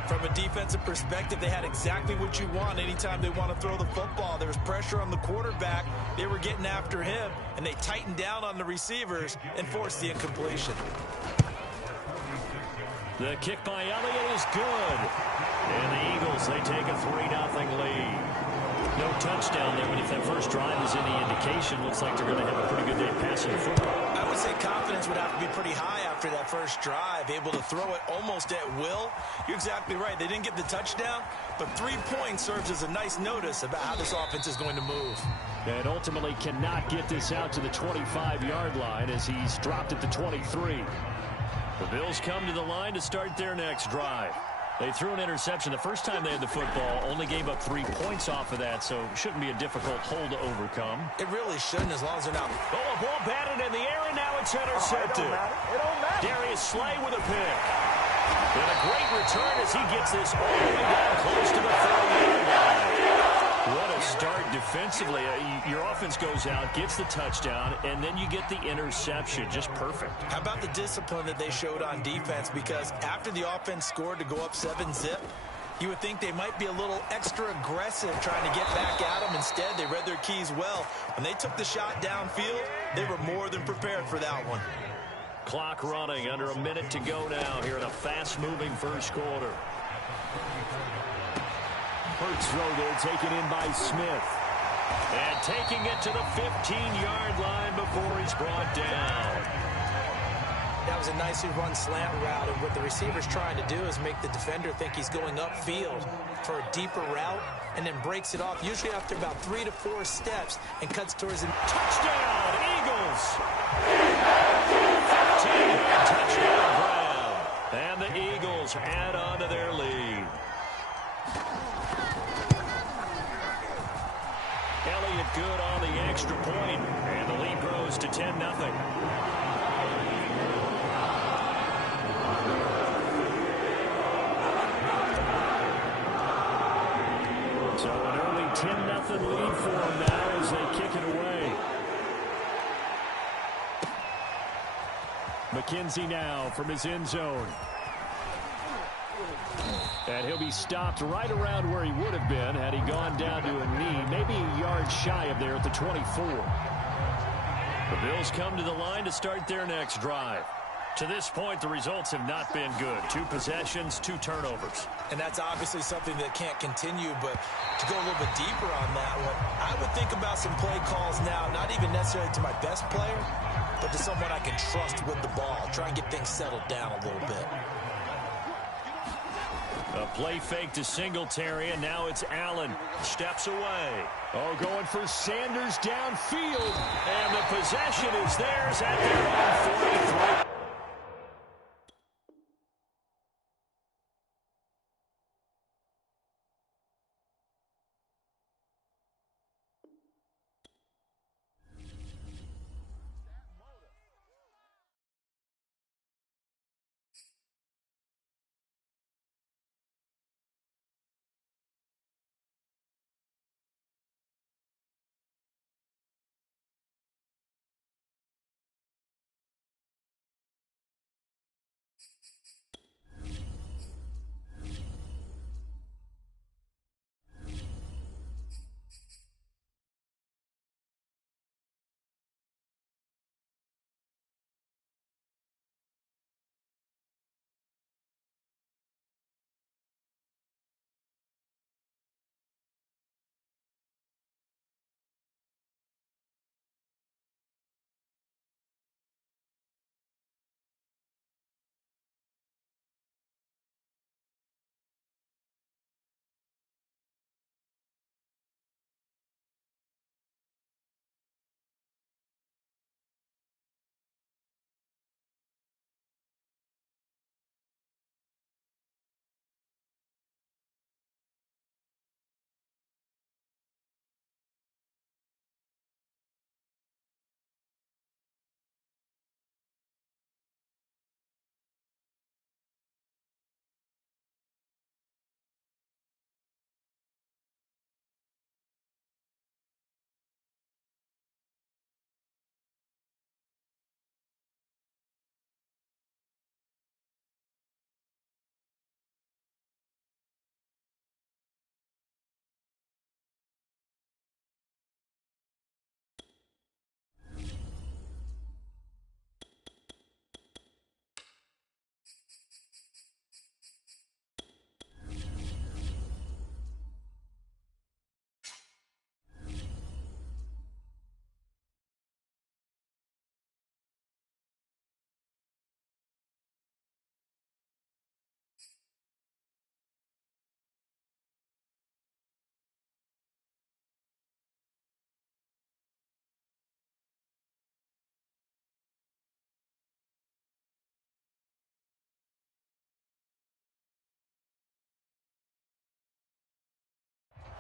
From a defensive perspective, they had exactly what you want anytime they want to throw the football. There was pressure on the quarterback. They were getting after him, and they tightened down on the receivers and forced the incompletion. The kick by Elliott is good. And the Eagles, they take a 3-0 lead. No touchdown there, but if that first drive is any indication, looks like they're going to have a pretty good day passing the football. I would say confidence would have to be pretty high after that first drive, able to throw it almost at will. You're exactly right. They didn't get the touchdown, but 3 points serves as a nice notice about how this offense is going to move. And ultimately cannot get this out to the 25-yard line as he's dropped at the 23. The Bills come to the line to start their next drive. They threw an interception the first time they had the football, only gave up 3 points off of that, so shouldn't be a difficult hole to overcome. It really shouldn't, as long as they're not. Oh, a ball batted in the air, and now it's intercepted. It don't matter. Darius Slay with a pick. And a great return as he gets this all the way down close to the 30-yard line. What a start defensively. Your offense goes out, gets the touchdown, and then you get the interception. Just perfect. How about the discipline that they showed on defense? Because after the offense scored to go up 7-zip, you would think they might be a little extra aggressive trying to get back at them. Instead, they read their keys well. When they took the shot downfield, they were more than prepared for that one. Clock running, under a minute to go now here in a fast-moving first quarter. Hurts throw there, taken in by Smith. And taking it to the 15-yard line before he's brought down. That was a nicely run slant route, and what the receiver's trying to do is make the defender think he's going upfield for a deeper route, and then breaks it off, usually after about 3 to 4 steps, and cuts towards him. Touchdown, Eagles! 13-yard touchdown grab. And the Eagles add on to their lead. Elliott good on the extra point, and the lead grows to 10-0. So an early 10-0 lead for them now as they kick it away. McKenzie now from his end zone. And he'll be stopped right around where he would have been had he gone down to a knee, maybe a yard shy of there at the 24. The Bills come to the line to start their next drive. To this point, the results have not been good. 2 possessions, 2 turnovers. And that's obviously something that can't continue, but to go a little bit deeper on that one, I would think about some play calls now, not even necessarily to my best player, but to someone I can trust with the ball. Try and get things settled down a little bit. A play fake to Singletary, and now it's Allen. Steps away. Oh, going for Sanders downfield. And the possession is theirs at their own 43.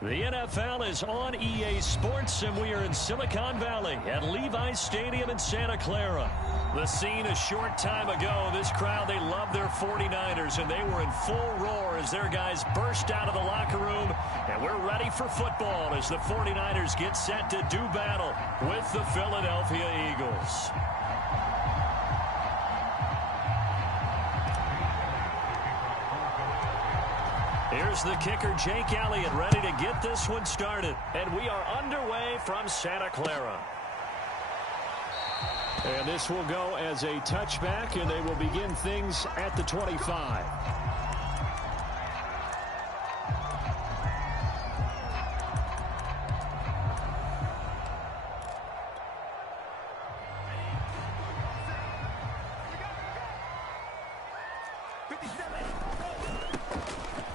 The NFL is on EA Sports, and we are in Silicon Valley at Levi's Stadium in Santa Clara. The scene a short time ago, this crowd, they love their 49ers, and they were in full roar as their guys burst out of the locker room. And we're ready for football as the 49ers get set to do battle with the Philadelphia Eagles. Here's the kicker, Jake Elliott, ready to get this one started. And we are underway from Santa Clara. And this will go as a touchback, and they will begin things at the 25.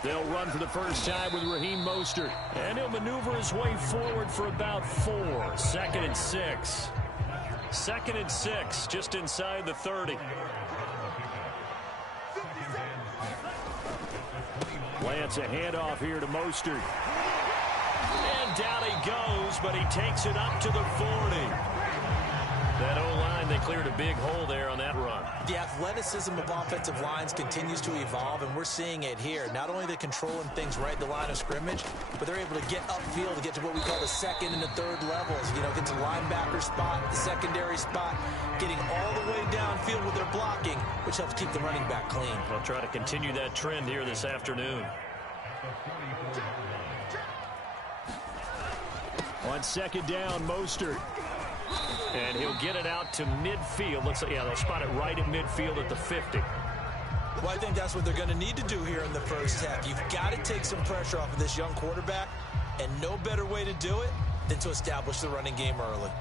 They'll run for the first time with Raheem Mostert. And he'll maneuver his way forward for about 4. 2nd and 6. 2nd and 6, just inside the 30. Lance, a handoff here to Mostert. And down he goes, but he takes it up to the 40. That O-line, they cleared a big hole there on that run. The athleticism of offensive lines continues to evolve, and we're seeing it here. Not only are they controlling things right at the line of scrimmage, but they're able to get upfield to get to what we call the 2nd and the 3rd levels. You know, get to linebacker spot, the secondary spot, getting all the way downfield with their blocking, which helps keep the running back clean. They'll try to continue that trend here this afternoon. On 2nd down, Mostert. And he'll get it out to midfield. Looks like, yeah, they'll spot it right at midfield at the 50. Well, I think that's what they're going to need to do here in the first half. You've got to take some pressure off of this young quarterback, and no better way to do it than to establish the running game early.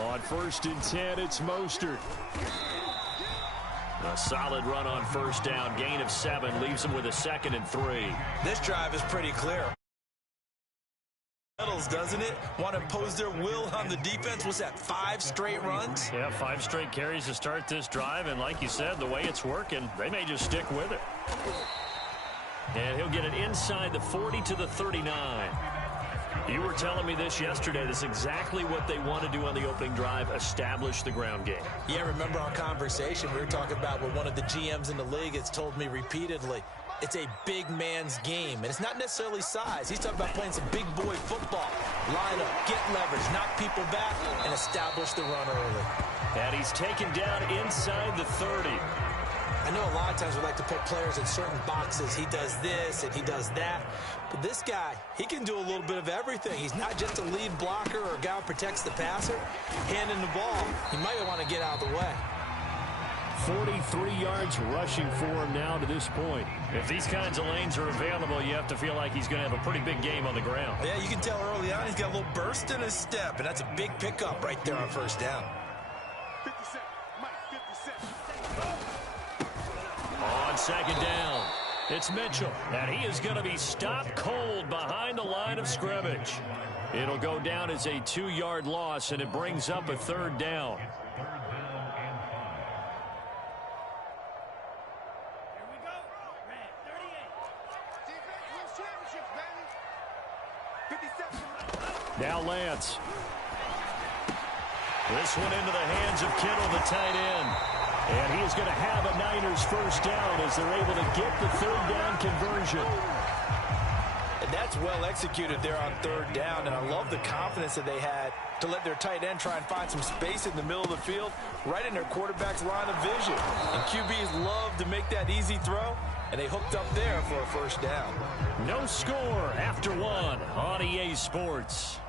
On 1st and 10, it's Mostert. A solid run on 1st down. Gain of 7 leaves him with a 2nd and 3. This drive is pretty clear. Doesn't it? Want to impose their will on the defense. Was that 5 straight runs? Yeah, 5 straight carries to start this drive. And like you said, the way it's working, they may just stick with it. And he'll get it inside the 40 to the 39. You were telling me this yesterday. This is exactly what they want to do on the opening drive, establish the ground game. Yeah, remember our conversation? We were talking about what one of the GMs in the league has told me repeatedly. It's a big man's game, and it's not necessarily size. He's talking about playing some big boy football. Line up, get leverage, knock people back, and establish the run early. And he's taken down inside the 30. I know a lot of times we like to put players in certain boxes. He does this and he does that. But this guy, he can do a little bit of everything. He's not just a lead blocker or a guy who protects the passer. Handing the ball, he might want to get out of the way. 43 yards rushing for him now to this point. If these kinds of lanes are available, you have to feel like he's going to have a pretty big game on the ground. Yeah, you can tell early on he's got a little burst in his step, and that's a big pickup right there on 1st down. On 2nd down, it's Mitchell, and he is going to be stopped cold behind the line of scrimmage. It'll go down as a 2-yard loss, and it brings up a 3rd down. Now Lance. This one into the hands of Kittle, the tight end. And he is going to have a Niners 1st down as they're able to get the 3rd down conversion. And that's well executed there on 3rd down, and I love the confidence that they had to let their tight end try and find some space in the middle of the field, right in their quarterback's line of vision. And QBs love to make that easy throw, and they hooked up there for a 1st down. No score after 1 on EA Sports.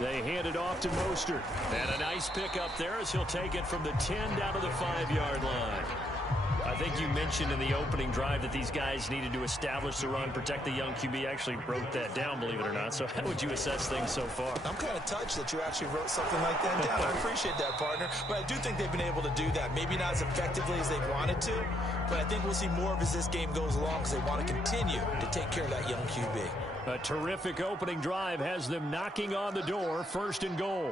They hand it off to Mostert. And a nice pickup there as he'll take it from the 10 down to the 5-yard line. I think you mentioned in the opening drive that these guys needed to establish the run, protect the young QB. Actually wrote that down, believe it or not. So how would you assess things so far? I'm kind of touched that you actually wrote something like that down. I appreciate that, partner. But I do think they've been able to do that. Maybe not as effectively as they wanted to, but I think we'll see more of as this game goes along because they want to continue to take care of that young QB. A terrific opening drive has them knocking on the door, 1st and goal.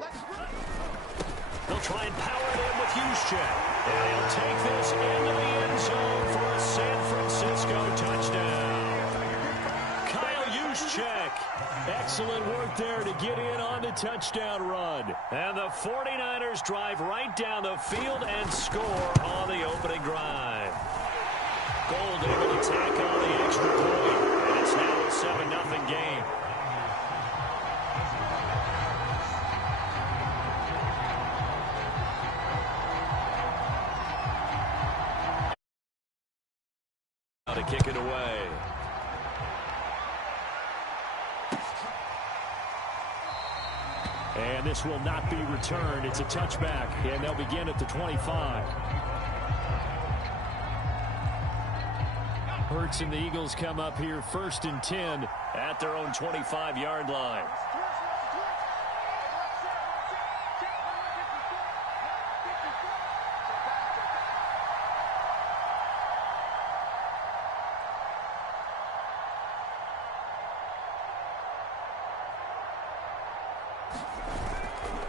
They'll try and power it in with Juszczyk. And he'll take this into the end zone for a San Francisco touchdown. Kyle Juszczyk. Excellent work there to get in on the touchdown run. And the 49ers drive right down the field and score on the opening drive. Gold able to tack on the extra point. And it's now a 7-0 game. To kick it away. And this will not be returned. It's a touchback, and they'll begin at the 25. Hurts and the Eagles come up here 1st and 10 at their own 25-yard line.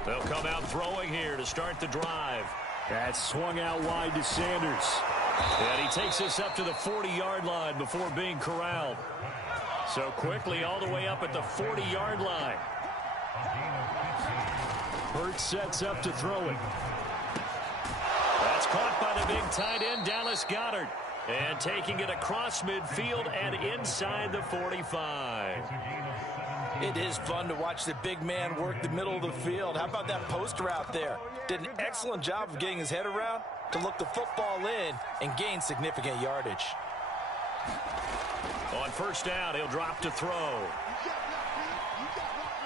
They'll come out throwing here to start the drive. That's swung out wide to Sanders. And he takes us up to the 40-yard line before being corralled. So quickly all the way up at the 40-yard line. Hurts sets up to throw it. That's caught by the big tight end, Dallas Goedert. And taking it across midfield and inside the 45. It is fun to watch the big man work the middle of the field. How about that post route there? Did an excellent job of getting his head around to look the football in and gain significant yardage. On 1st down, he'll drop to throw.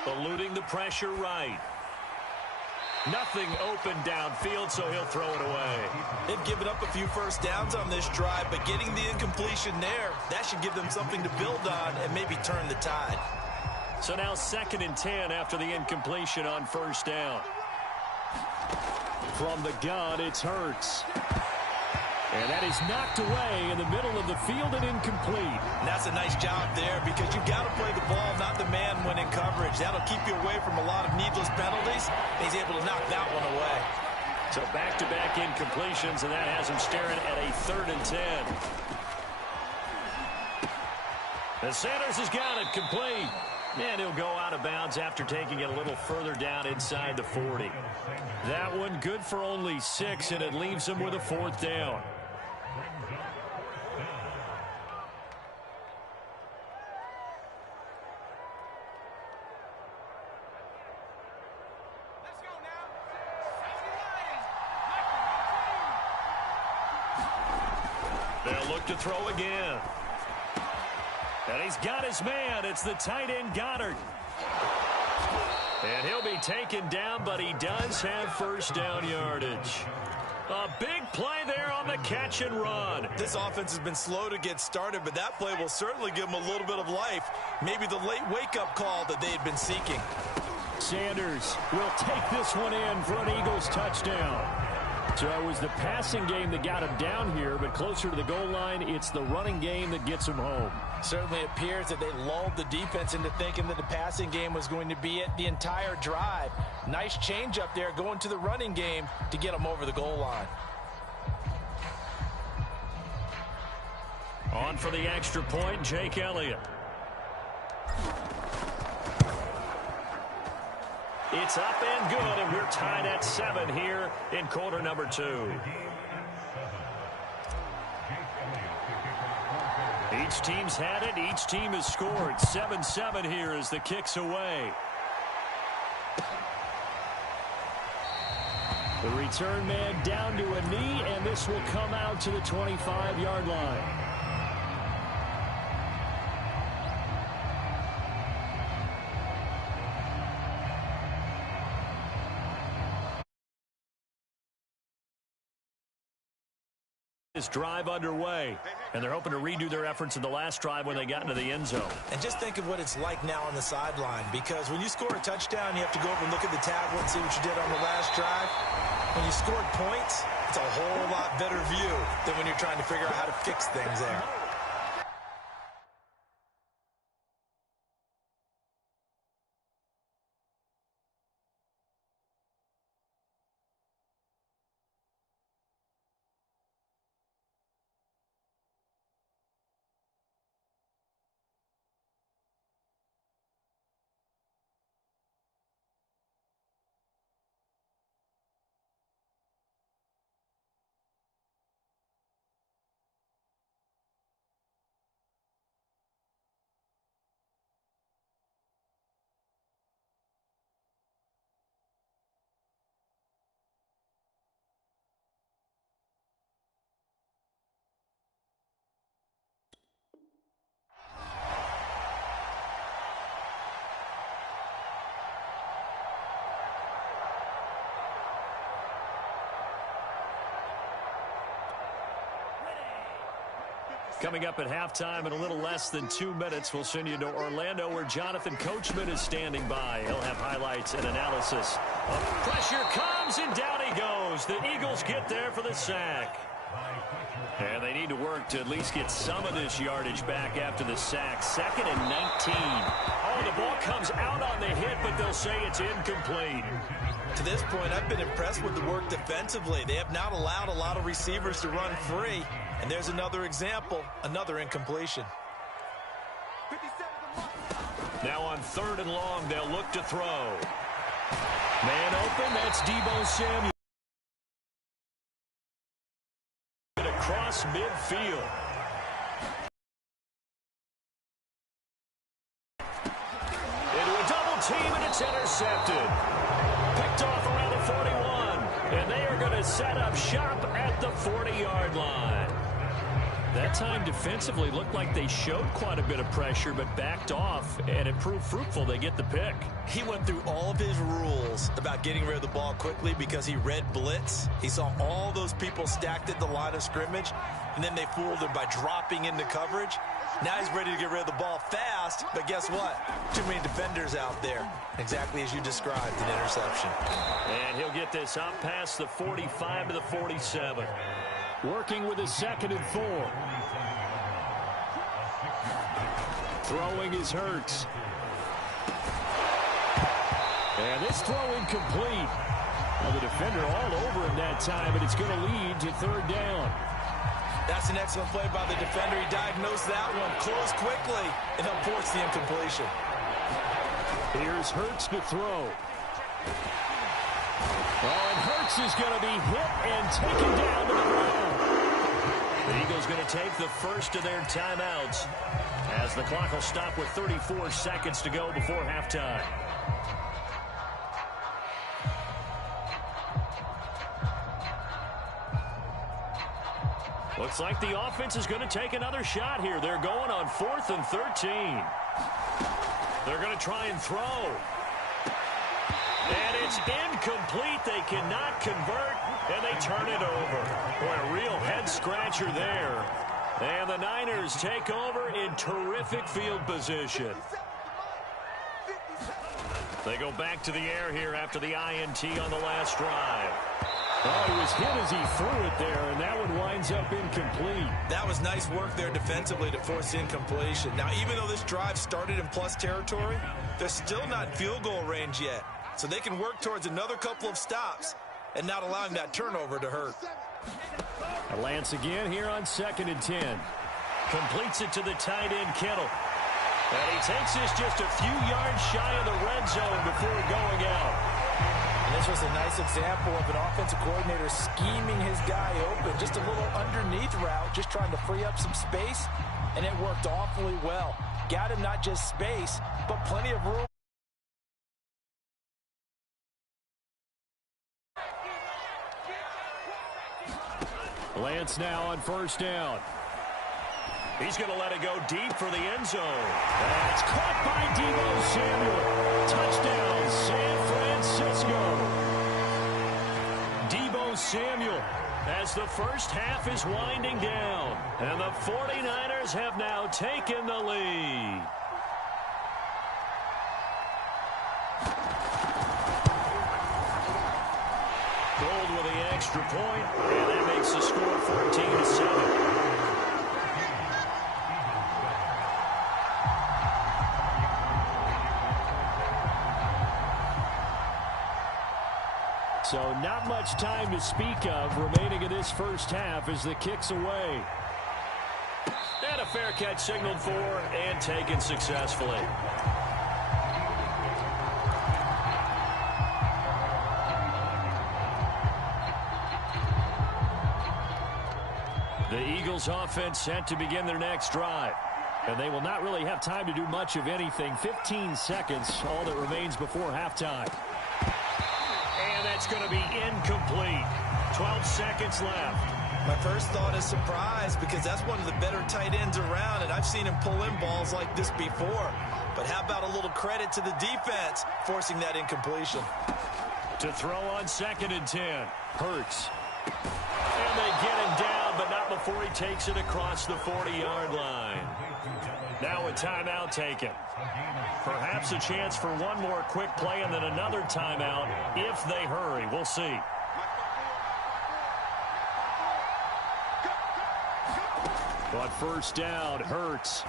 Eluding the pressure right. Nothing open downfield, so he'll throw it away. They've given up a few first downs on this drive, but getting the incompletion there, that should give them something to build on and maybe turn the tide. So now 2nd and 10 after the incompletion on 1st down. From the gun, it's Hurts. And that is knocked away in the middle of the field and incomplete. And that's a nice job there because you've got to play the ball, not the man when in coverage. That'll keep you away from a lot of needless penalties. He's able to knock that one away. So back-to-back incompletions, and that has him staring at a 3rd and 10. And Sanders has got it complete. And he'll go out of bounds after taking it a little further down inside the 40. That one good for only 6, and it leaves him with a 4th down. They'll look to throw again. And he's got his man. It's the tight end, Goddard. And he'll be taken down, but he does have 1st down yardage. A big play there on the catch and run. This offense has been slow to get started, but that play will certainly give them a little bit of life. Maybe the late wake-up call that they had been seeking. Sanders will take this one in for an Eagles touchdown. So it was the passing game that got him down here, but closer to the goal line, it's the running game that gets him home. Certainly appears that they lulled the defense into thinking that the passing game was going to be it the entire drive. Nice change up there going to the running game to get them over the goal line. On for the extra point, Jake Elliott. It's up and good, and we're tied at 7 here in quarter number 2. Each team's had it. Each team has scored. 7-7 here as the kick's away. The return man down to a knee, and this will come out to the 25-yard line. This drive underway, and they're hoping to redo their efforts in the last drive when they got into the end zone. And just think of what it's like now on the sideline, because when you score a touchdown, you have to go over and look at the tablet and see what you did on the last drive. When you scored points, it's a whole lot better view than when you're trying to figure out how to fix things there. Coming up at halftime in a little less than 2 minutes, we'll send you to Orlando where Jonathan Coachman is standing by. He'll have highlights and analysis. Pressure comes and down he goes. The Eagles get there for the sack. And they need to work to at least get some of this yardage back after the sack. 2nd and 19. Oh, the ball comes out on the hit, but they'll say it's incomplete. To this point, I've been impressed with the work defensively. They have not allowed a lot of receivers to run free. And there's another example, another incompletion. Now on 3rd and long, they'll look to throw. Man open, that's Deebo Samuel. Across midfield. Into a double team, and it's intercepted. Picked off around the 41. And they are going to set up shop at the 40-yard line. That time defensively looked like they showed quite a bit of pressure but backed off, and it proved fruitful. They get the pick. He went through all of his rules about getting rid of the ball quickly because he read blitz. He saw all those people stacked at the line of scrimmage, and then they fooled him by dropping into coverage. Now he's ready to get rid of the ball fast, but guess what? Too many defenders out there. Exactly as you described, an interception. And he'll get this up past the 45 to the 47. Working with his 2nd and 4. Throwing is Hurts. And this throw incomplete. Well, the defender all over him that time, but it's going to lead to 3rd down. That's an excellent play by the defender. He diagnosed that one, closed quickly, and he'll force the incompletion. Here's Hurts to throw. Oh, and Hurts is going to be hit and taken down to the ground. The Eagles going to take the first of their timeouts as the clock will stop with 34 seconds to go before halftime. Looks like the offense is going to take another shot here. They're going on 4th and 13. They're going to try and throw. And it's incomplete. They cannot convert, and they turn it over. Boy, a real head-scratcher there. And the Niners take over in terrific field position. They go back to the air here after the INT on the last drive. Oh, he was hit as he threw it there, and that one winds up incomplete. That was nice work there defensively to force incompletion. Now, even though this drive started in plus territory, they're still not in field goal range yet. So they can work towards another couple of stops and not allowing that turnover to hurt. Lance again here on 2nd and 10. Completes it to the tight end, Kittle. And he takes this just a few yards shy of the red zone before going out. And this was a nice example of an offensive coordinator scheming his guy open. Just a little underneath route, just trying to free up some space, and it worked awfully well. Got him not just space, but plenty of room. Lance now on 1st down. He's going to let it go deep for the end zone. That's caught by Deebo Samuel. Touchdown, San Francisco. Deebo Samuel has as the first half is winding down. And the 49ers have now taken the lead. Gold with the extra point, and that makes the score 14-7. So not much time to speak of remaining in this first half as the kick's away. And a fair catch signaled for and taken successfully. The Eagles offense set to begin their next drive. And they will not really have time to do much of anything. 15 seconds, all that remains before halftime. And that's going to be incomplete. 12 seconds left. My first thought is surprise because that's one of the better tight ends around, and I've seen him pull in balls like this before. But how about a little credit to the defense forcing that incompletion? To throw on 2nd and 10. Hurts. And they get him down, but not before he takes it across the 40-yard line. Now a timeout taken. Perhaps a chance for one more quick play and then another timeout if they hurry. We'll see. But first down, Hurts.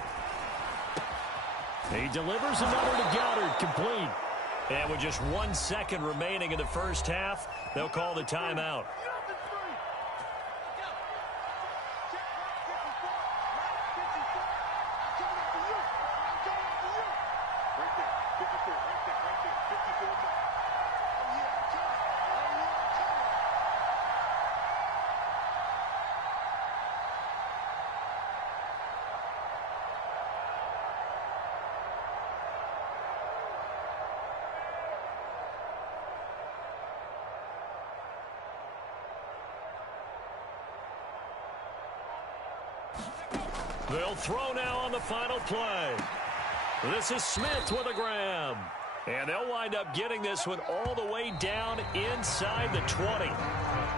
He delivers another to Goddard, complete. And with just 1 second remaining in the first half, they'll call the timeout. They'll throw now on the final play. This is Smith with a grab. And they'll wind up getting this one all the way down inside the 20.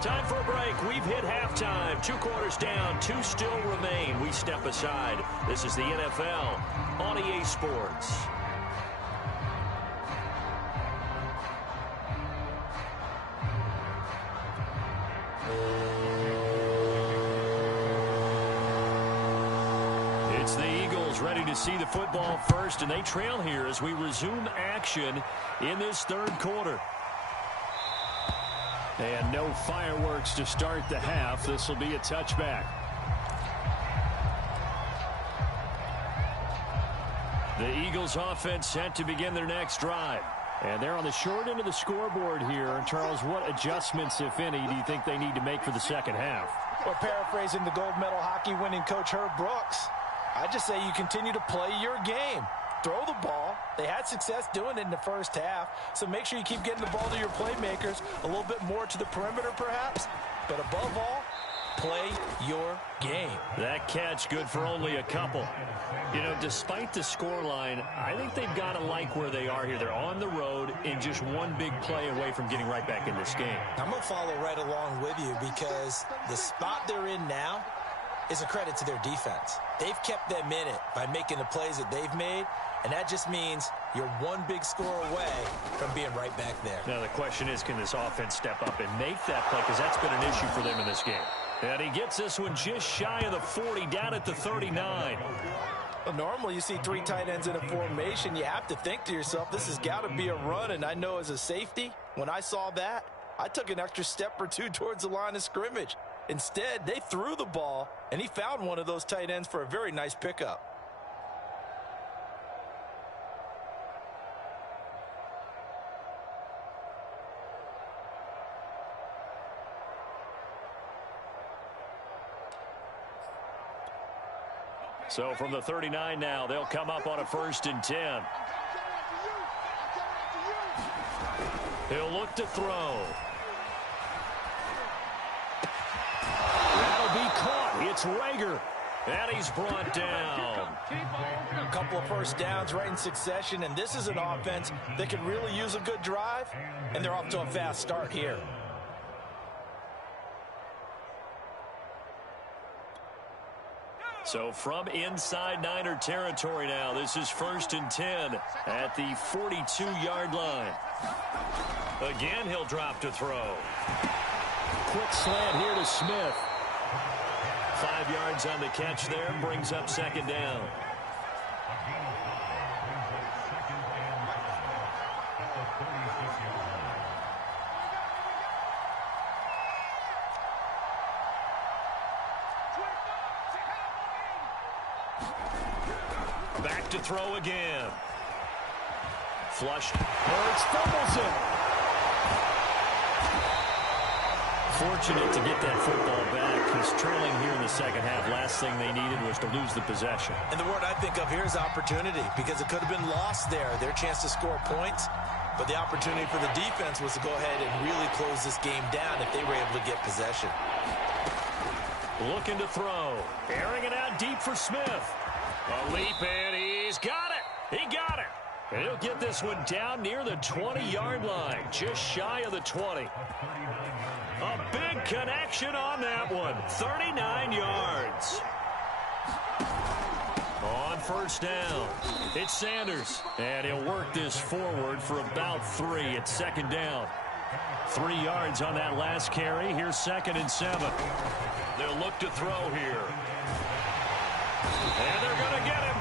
Time for a break. We've hit halftime. 2 quarters down. 2 still remain. We step aside. This is the NFL on EA Sports. It's the Eagles ready to see the football first, and they trail here as we resume action in this 3rd quarter. And no fireworks to start the half. This will be a touchback. The Eagles offense set to begin their next drive. And they're on the short end of the scoreboard here. And Charles, what adjustments, if any, do you think they need to make for the second half? Well, paraphrasing the gold medal hockey winning coach Herb Brooks, I just say you continue to play your game. Throw the ball. They had success doing it in the first half, so make sure you keep getting the ball to your playmakers, a little bit more to the perimeter perhaps, but above all, play your game. That catch good for only a couple. You know, despite the scoreline, I think they've got to like where they are here. They're on the road and just one big play away from getting right back in this game. I'm going to follow right along with you because the spot they're in now is a credit to their defense. They've kept them in it by making the plays that they've made, and that just means you're one big score away from being right back there. Now the question is, can this offense step up and make that play? Because that's been an issue for them in this game. And he gets this one just shy of the 40, down at the 39. Well, normally you see 3 tight ends in a formation. You have to think to yourself, this has got to be a run. And I know as a safety, when I saw that, I took an extra step or 2 towards the line of scrimmage. Instead, they threw the ball, and he found one of those tight ends for a very nice pickup. So from the 39 now, they'll come up on a 1st and 10. He'll look to throw. That'll be caught. It's Rager. And he's brought down. A couple of first downs right in succession, and this is an offense that could really use a good drive, and they're off to a fast start here. So from inside Niner territory now, this is 1st and 10 at the 42-yard line. Again, he'll drop to throw. Quick slant here to Smith. 5 yards on the catch there, brings up 2nd down. Back to throw again. Flushed. Hurts fumbles it. Fortunate to get that football back, because trailing here in the second half, last thing they needed was to lose the possession. And the word I think of here is opportunity, because it could have been lost there, their chance to score points. But the opportunity for the defense was to go ahead and really close this game down if they were able to get possession. Looking to throw. Airing it out deep for Smith. A leap, and he's got it. He got it. And he'll get this one down near the 20-yard line, just shy of the 20. A big connection on that one. 39 yards. On 1st down, it's Sanders. And he'll work this forward for about 3 at 2nd down. 3 yards on that last carry. Here's 2nd and 7. They'll look to throw here. And they're going to get him.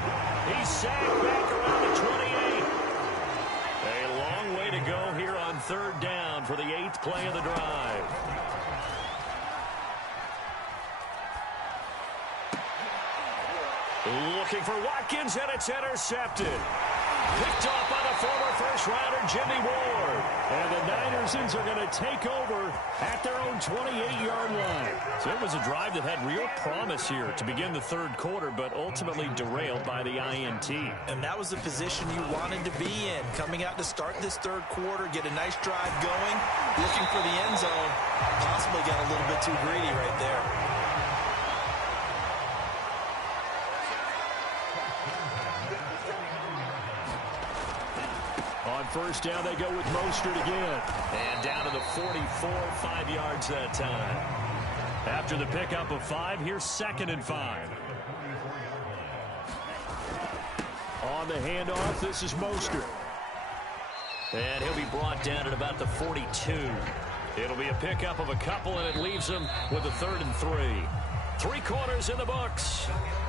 He's sacked back around the 28. A long way to go here on 3rd down for the 8th play of the drive. Looking for Watkins, and it's intercepted. Picked off by the former first-rounder Jimmy Ward. And the Ninersons are going to take over at their own 28-yard line. So it was a drive that had real promise here to begin the 3rd quarter, but ultimately derailed by the INT. And that was the position you wanted to be in. Coming out to start this 3rd quarter, get a nice drive going, looking for the end zone. Possibly got a little bit too greedy right there. On 1st down, they go with Mostert again. And down to the 44, 5 yards that time. After the pickup of 5, here's 2nd and 5. On the handoff, this is Mostert. And he'll be brought down at about the 42. It'll be a pickup of a couple, and it leaves him with a 3rd and 3. 3 quarters in the books.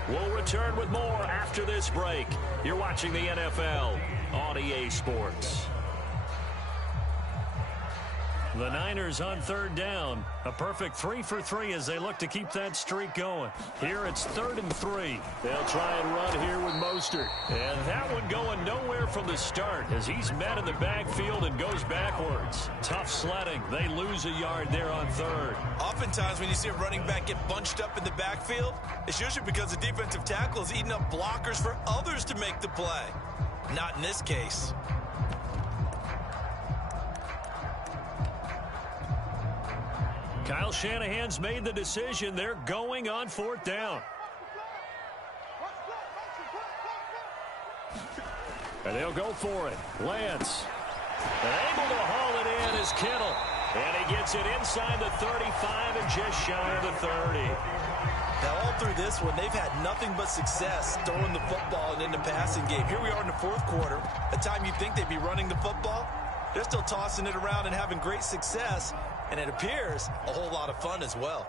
We'll return with more after this break. You're watching the NFL on EA Sports. The Niners on 3rd down. A perfect 3 for 3 as they look to keep that streak going. Here it's 3rd and 3. They'll try and run here with Mostert. And that one going nowhere from the start as he's met in the backfield and goes backwards. Tough sledding. They lose a yard there on 3rd. Oftentimes when you see a running back get bunched up in the backfield, it's usually because the defensive tackle is eating up blockers for others to make the play. Not in this case. Kyle Shanahan's made the decision. They're going on 4th down. And they'll go for it. Lance. And able to haul it in is Kittle. And he gets it inside the 35 and just shy of the 30. Now, all through this one, they've had nothing but success throwing the football and in the passing game. Here we are in the 4th quarter. A time you think they'd be running the football, they're still tossing it around and having great success. And it appears a whole lot of fun as well.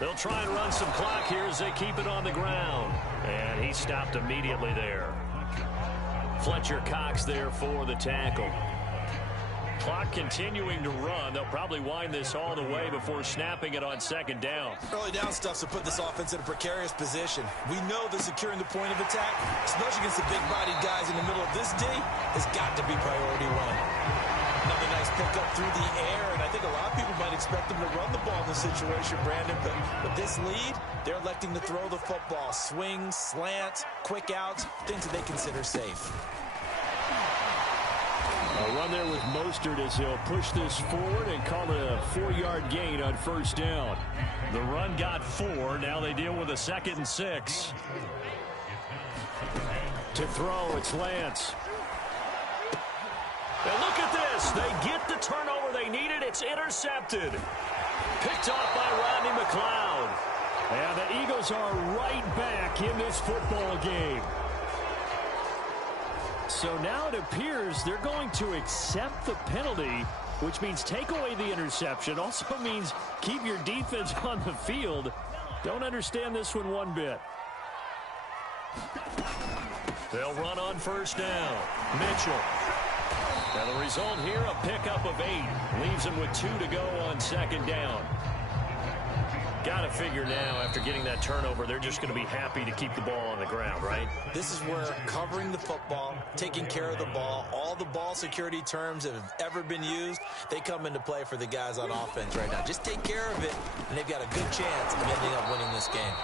They'll try and run some clock here as they keep it on the ground. And he stopped immediately there. Fletcher Cox there for the tackle. Clock continuing to run. They'll probably wind this all the way before snapping it on 2nd down. Early down stuff's to put this offense in a precarious position. We know that securing the point of attack, especially against the big-bodied guys in the middle of this D, has got to be priority 1. Another nice pickup through the air, and I think a lot of people might expect them to run the ball in this situation, Brandon, but with this lead, they're electing to throw the football. Swings, slants, quick outs, things that they consider safe. A run there with Mostert as he'll push this forward and call it a 4-yard gain on 1st down. The run got 4. Now they deal with a 2nd and 6. To throw, it's Lance. And look at this. They get the turnover they need it. It's intercepted. Picked off by Rodney McLeod. And the Eagles are right back in this football game. So now it appears they're going to accept the penalty, which means take away the interception. Also means keep your defense on the field. Don't understand this one bit. They'll run on first down. Mitchell. And the result here, a pickup of 8. Leaves them with 2 to go on second down. Got to figure now, after getting that turnover, they're just going to be happy to keep the ball on the ground, right? This is where covering the football, taking care of the ball, all the ball security terms that have ever been used, they come into play for the guys on offense right now. Just take care of it, and they've got a good chance of ending up winning this game.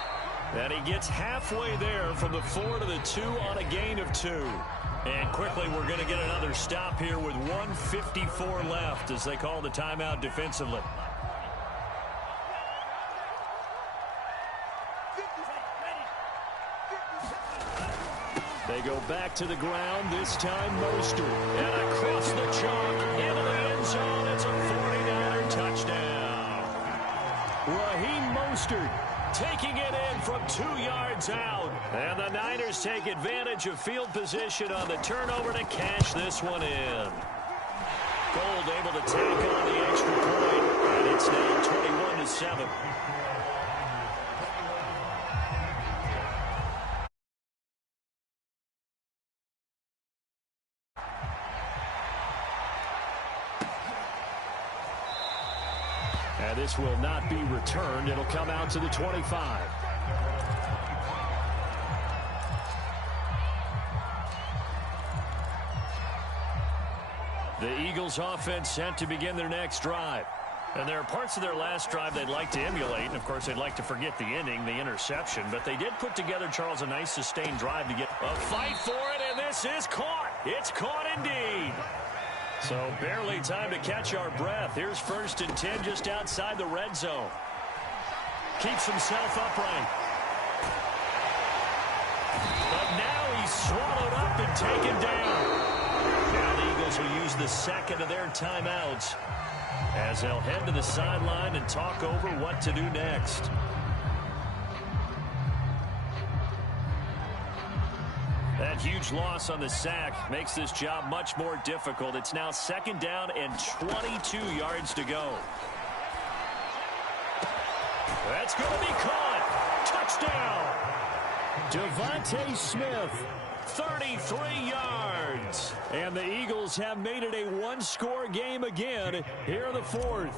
And he gets halfway there from the 4 to the 2 on a gain of 2. And quickly, we're going to get another stop here with 1:54 left as they call the timeout defensively. They go back to the ground, this time Mostert. And across the chalk, into the end zone, it's a 49er touchdown. Raheem Mostert taking it in from 2 yards out. And the Niners take advantage of field position on the turnover to cash this one in. Gold able to take on the extra point, and it's now 21-7. And this will not be returned. It'll come out to the 25. The Eagles offense set to begin their next drive. And there are parts of their last drive they'd like to emulate. And, of course, they'd like to forget the ending, the interception. But they did put together, Charles, a nice sustained drive to get a fight for it. And this is caught. It's caught indeed. So barely time to catch our breath. Here's 1st and 10 just outside the red zone. Keeps himself upright. But now he's swallowed up and taken down. Now the Eagles will use the second of their timeouts as they'll head to the sideline and talk over what to do next. That huge loss on the sack makes this job much more difficult. It's now 2nd down and 22 yards to go. That's going to be caught. Touchdown. Devontae Smith, 33 yards. And the Eagles have made it a one-score game again here in the 4th.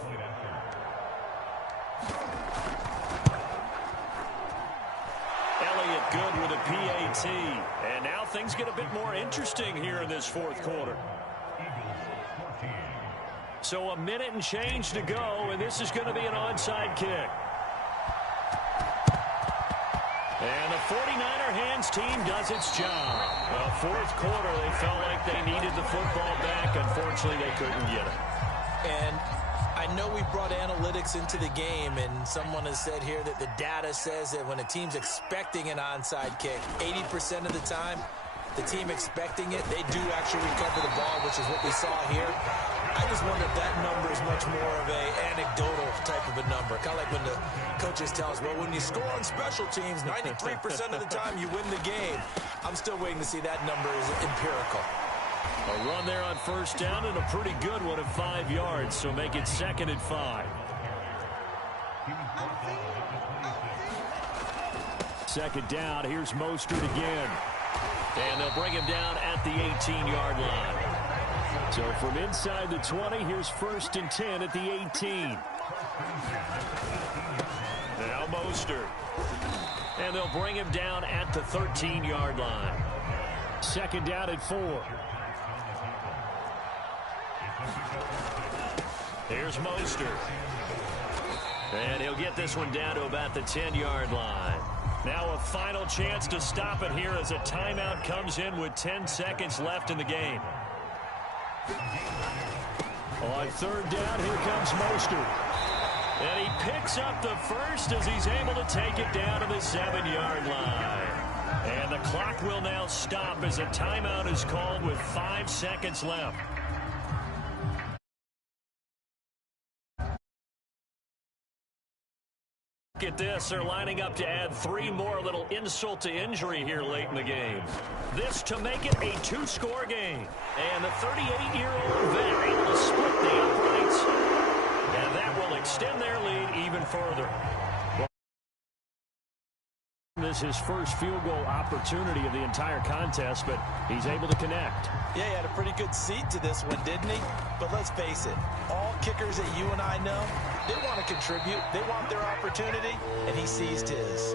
Good with a PAT. And now things get a bit more interesting here in this 4th quarter. So a minute and change to go, and this is going to be an onside kick. And the 49er hands team does its job. Well, 4th quarter, they felt like they needed the football back. Unfortunately, they couldn't get it. And I know we brought analytics into the game, and someone has said here that the data says that when a team's expecting an onside kick, 80% of the time, the team expecting it, they do actually recover the ball, which is what we saw here. I just wonder if that number is much more of a anecdotal type of a number. Kind of like when the coaches tell us, well, when you score on special teams, 93% of the time you win the game. I'm still waiting to see that number is empirical. A run there on 1st down and a pretty good one at 5 yards, so make it 2nd and 5. 2nd down, here's Mostert again. And they'll bring him down at the 18-yard line. So from inside the 20, here's 1st and 10 at the 18. Now Mostert. And they'll bring him down at the 13-yard line. 2nd down at 4. Here's Mostert. And he'll get this one down to about the 10-yard line. Now a final chance to stop it here as a timeout comes in with 10 seconds left in the game. On 3rd down, here comes Mostert. And he picks up the first as he's able to take it down to the 7-yard line. And the clock will now stop as a timeout is called with 5 seconds left. Look at this. They're lining up to add 3 more. A little insult to injury here late in the game. This to make it a 2-score game. And the 38-year-old vet able to split the uprights. And that will extend their lead even further. This is his first field goal opportunity of the entire contest, but he's able to connect. Yeah, he had a pretty good seat to this one, didn't he? But let's face it, all kickers that you and I know, they want to contribute. They want their opportunity, and he seized his.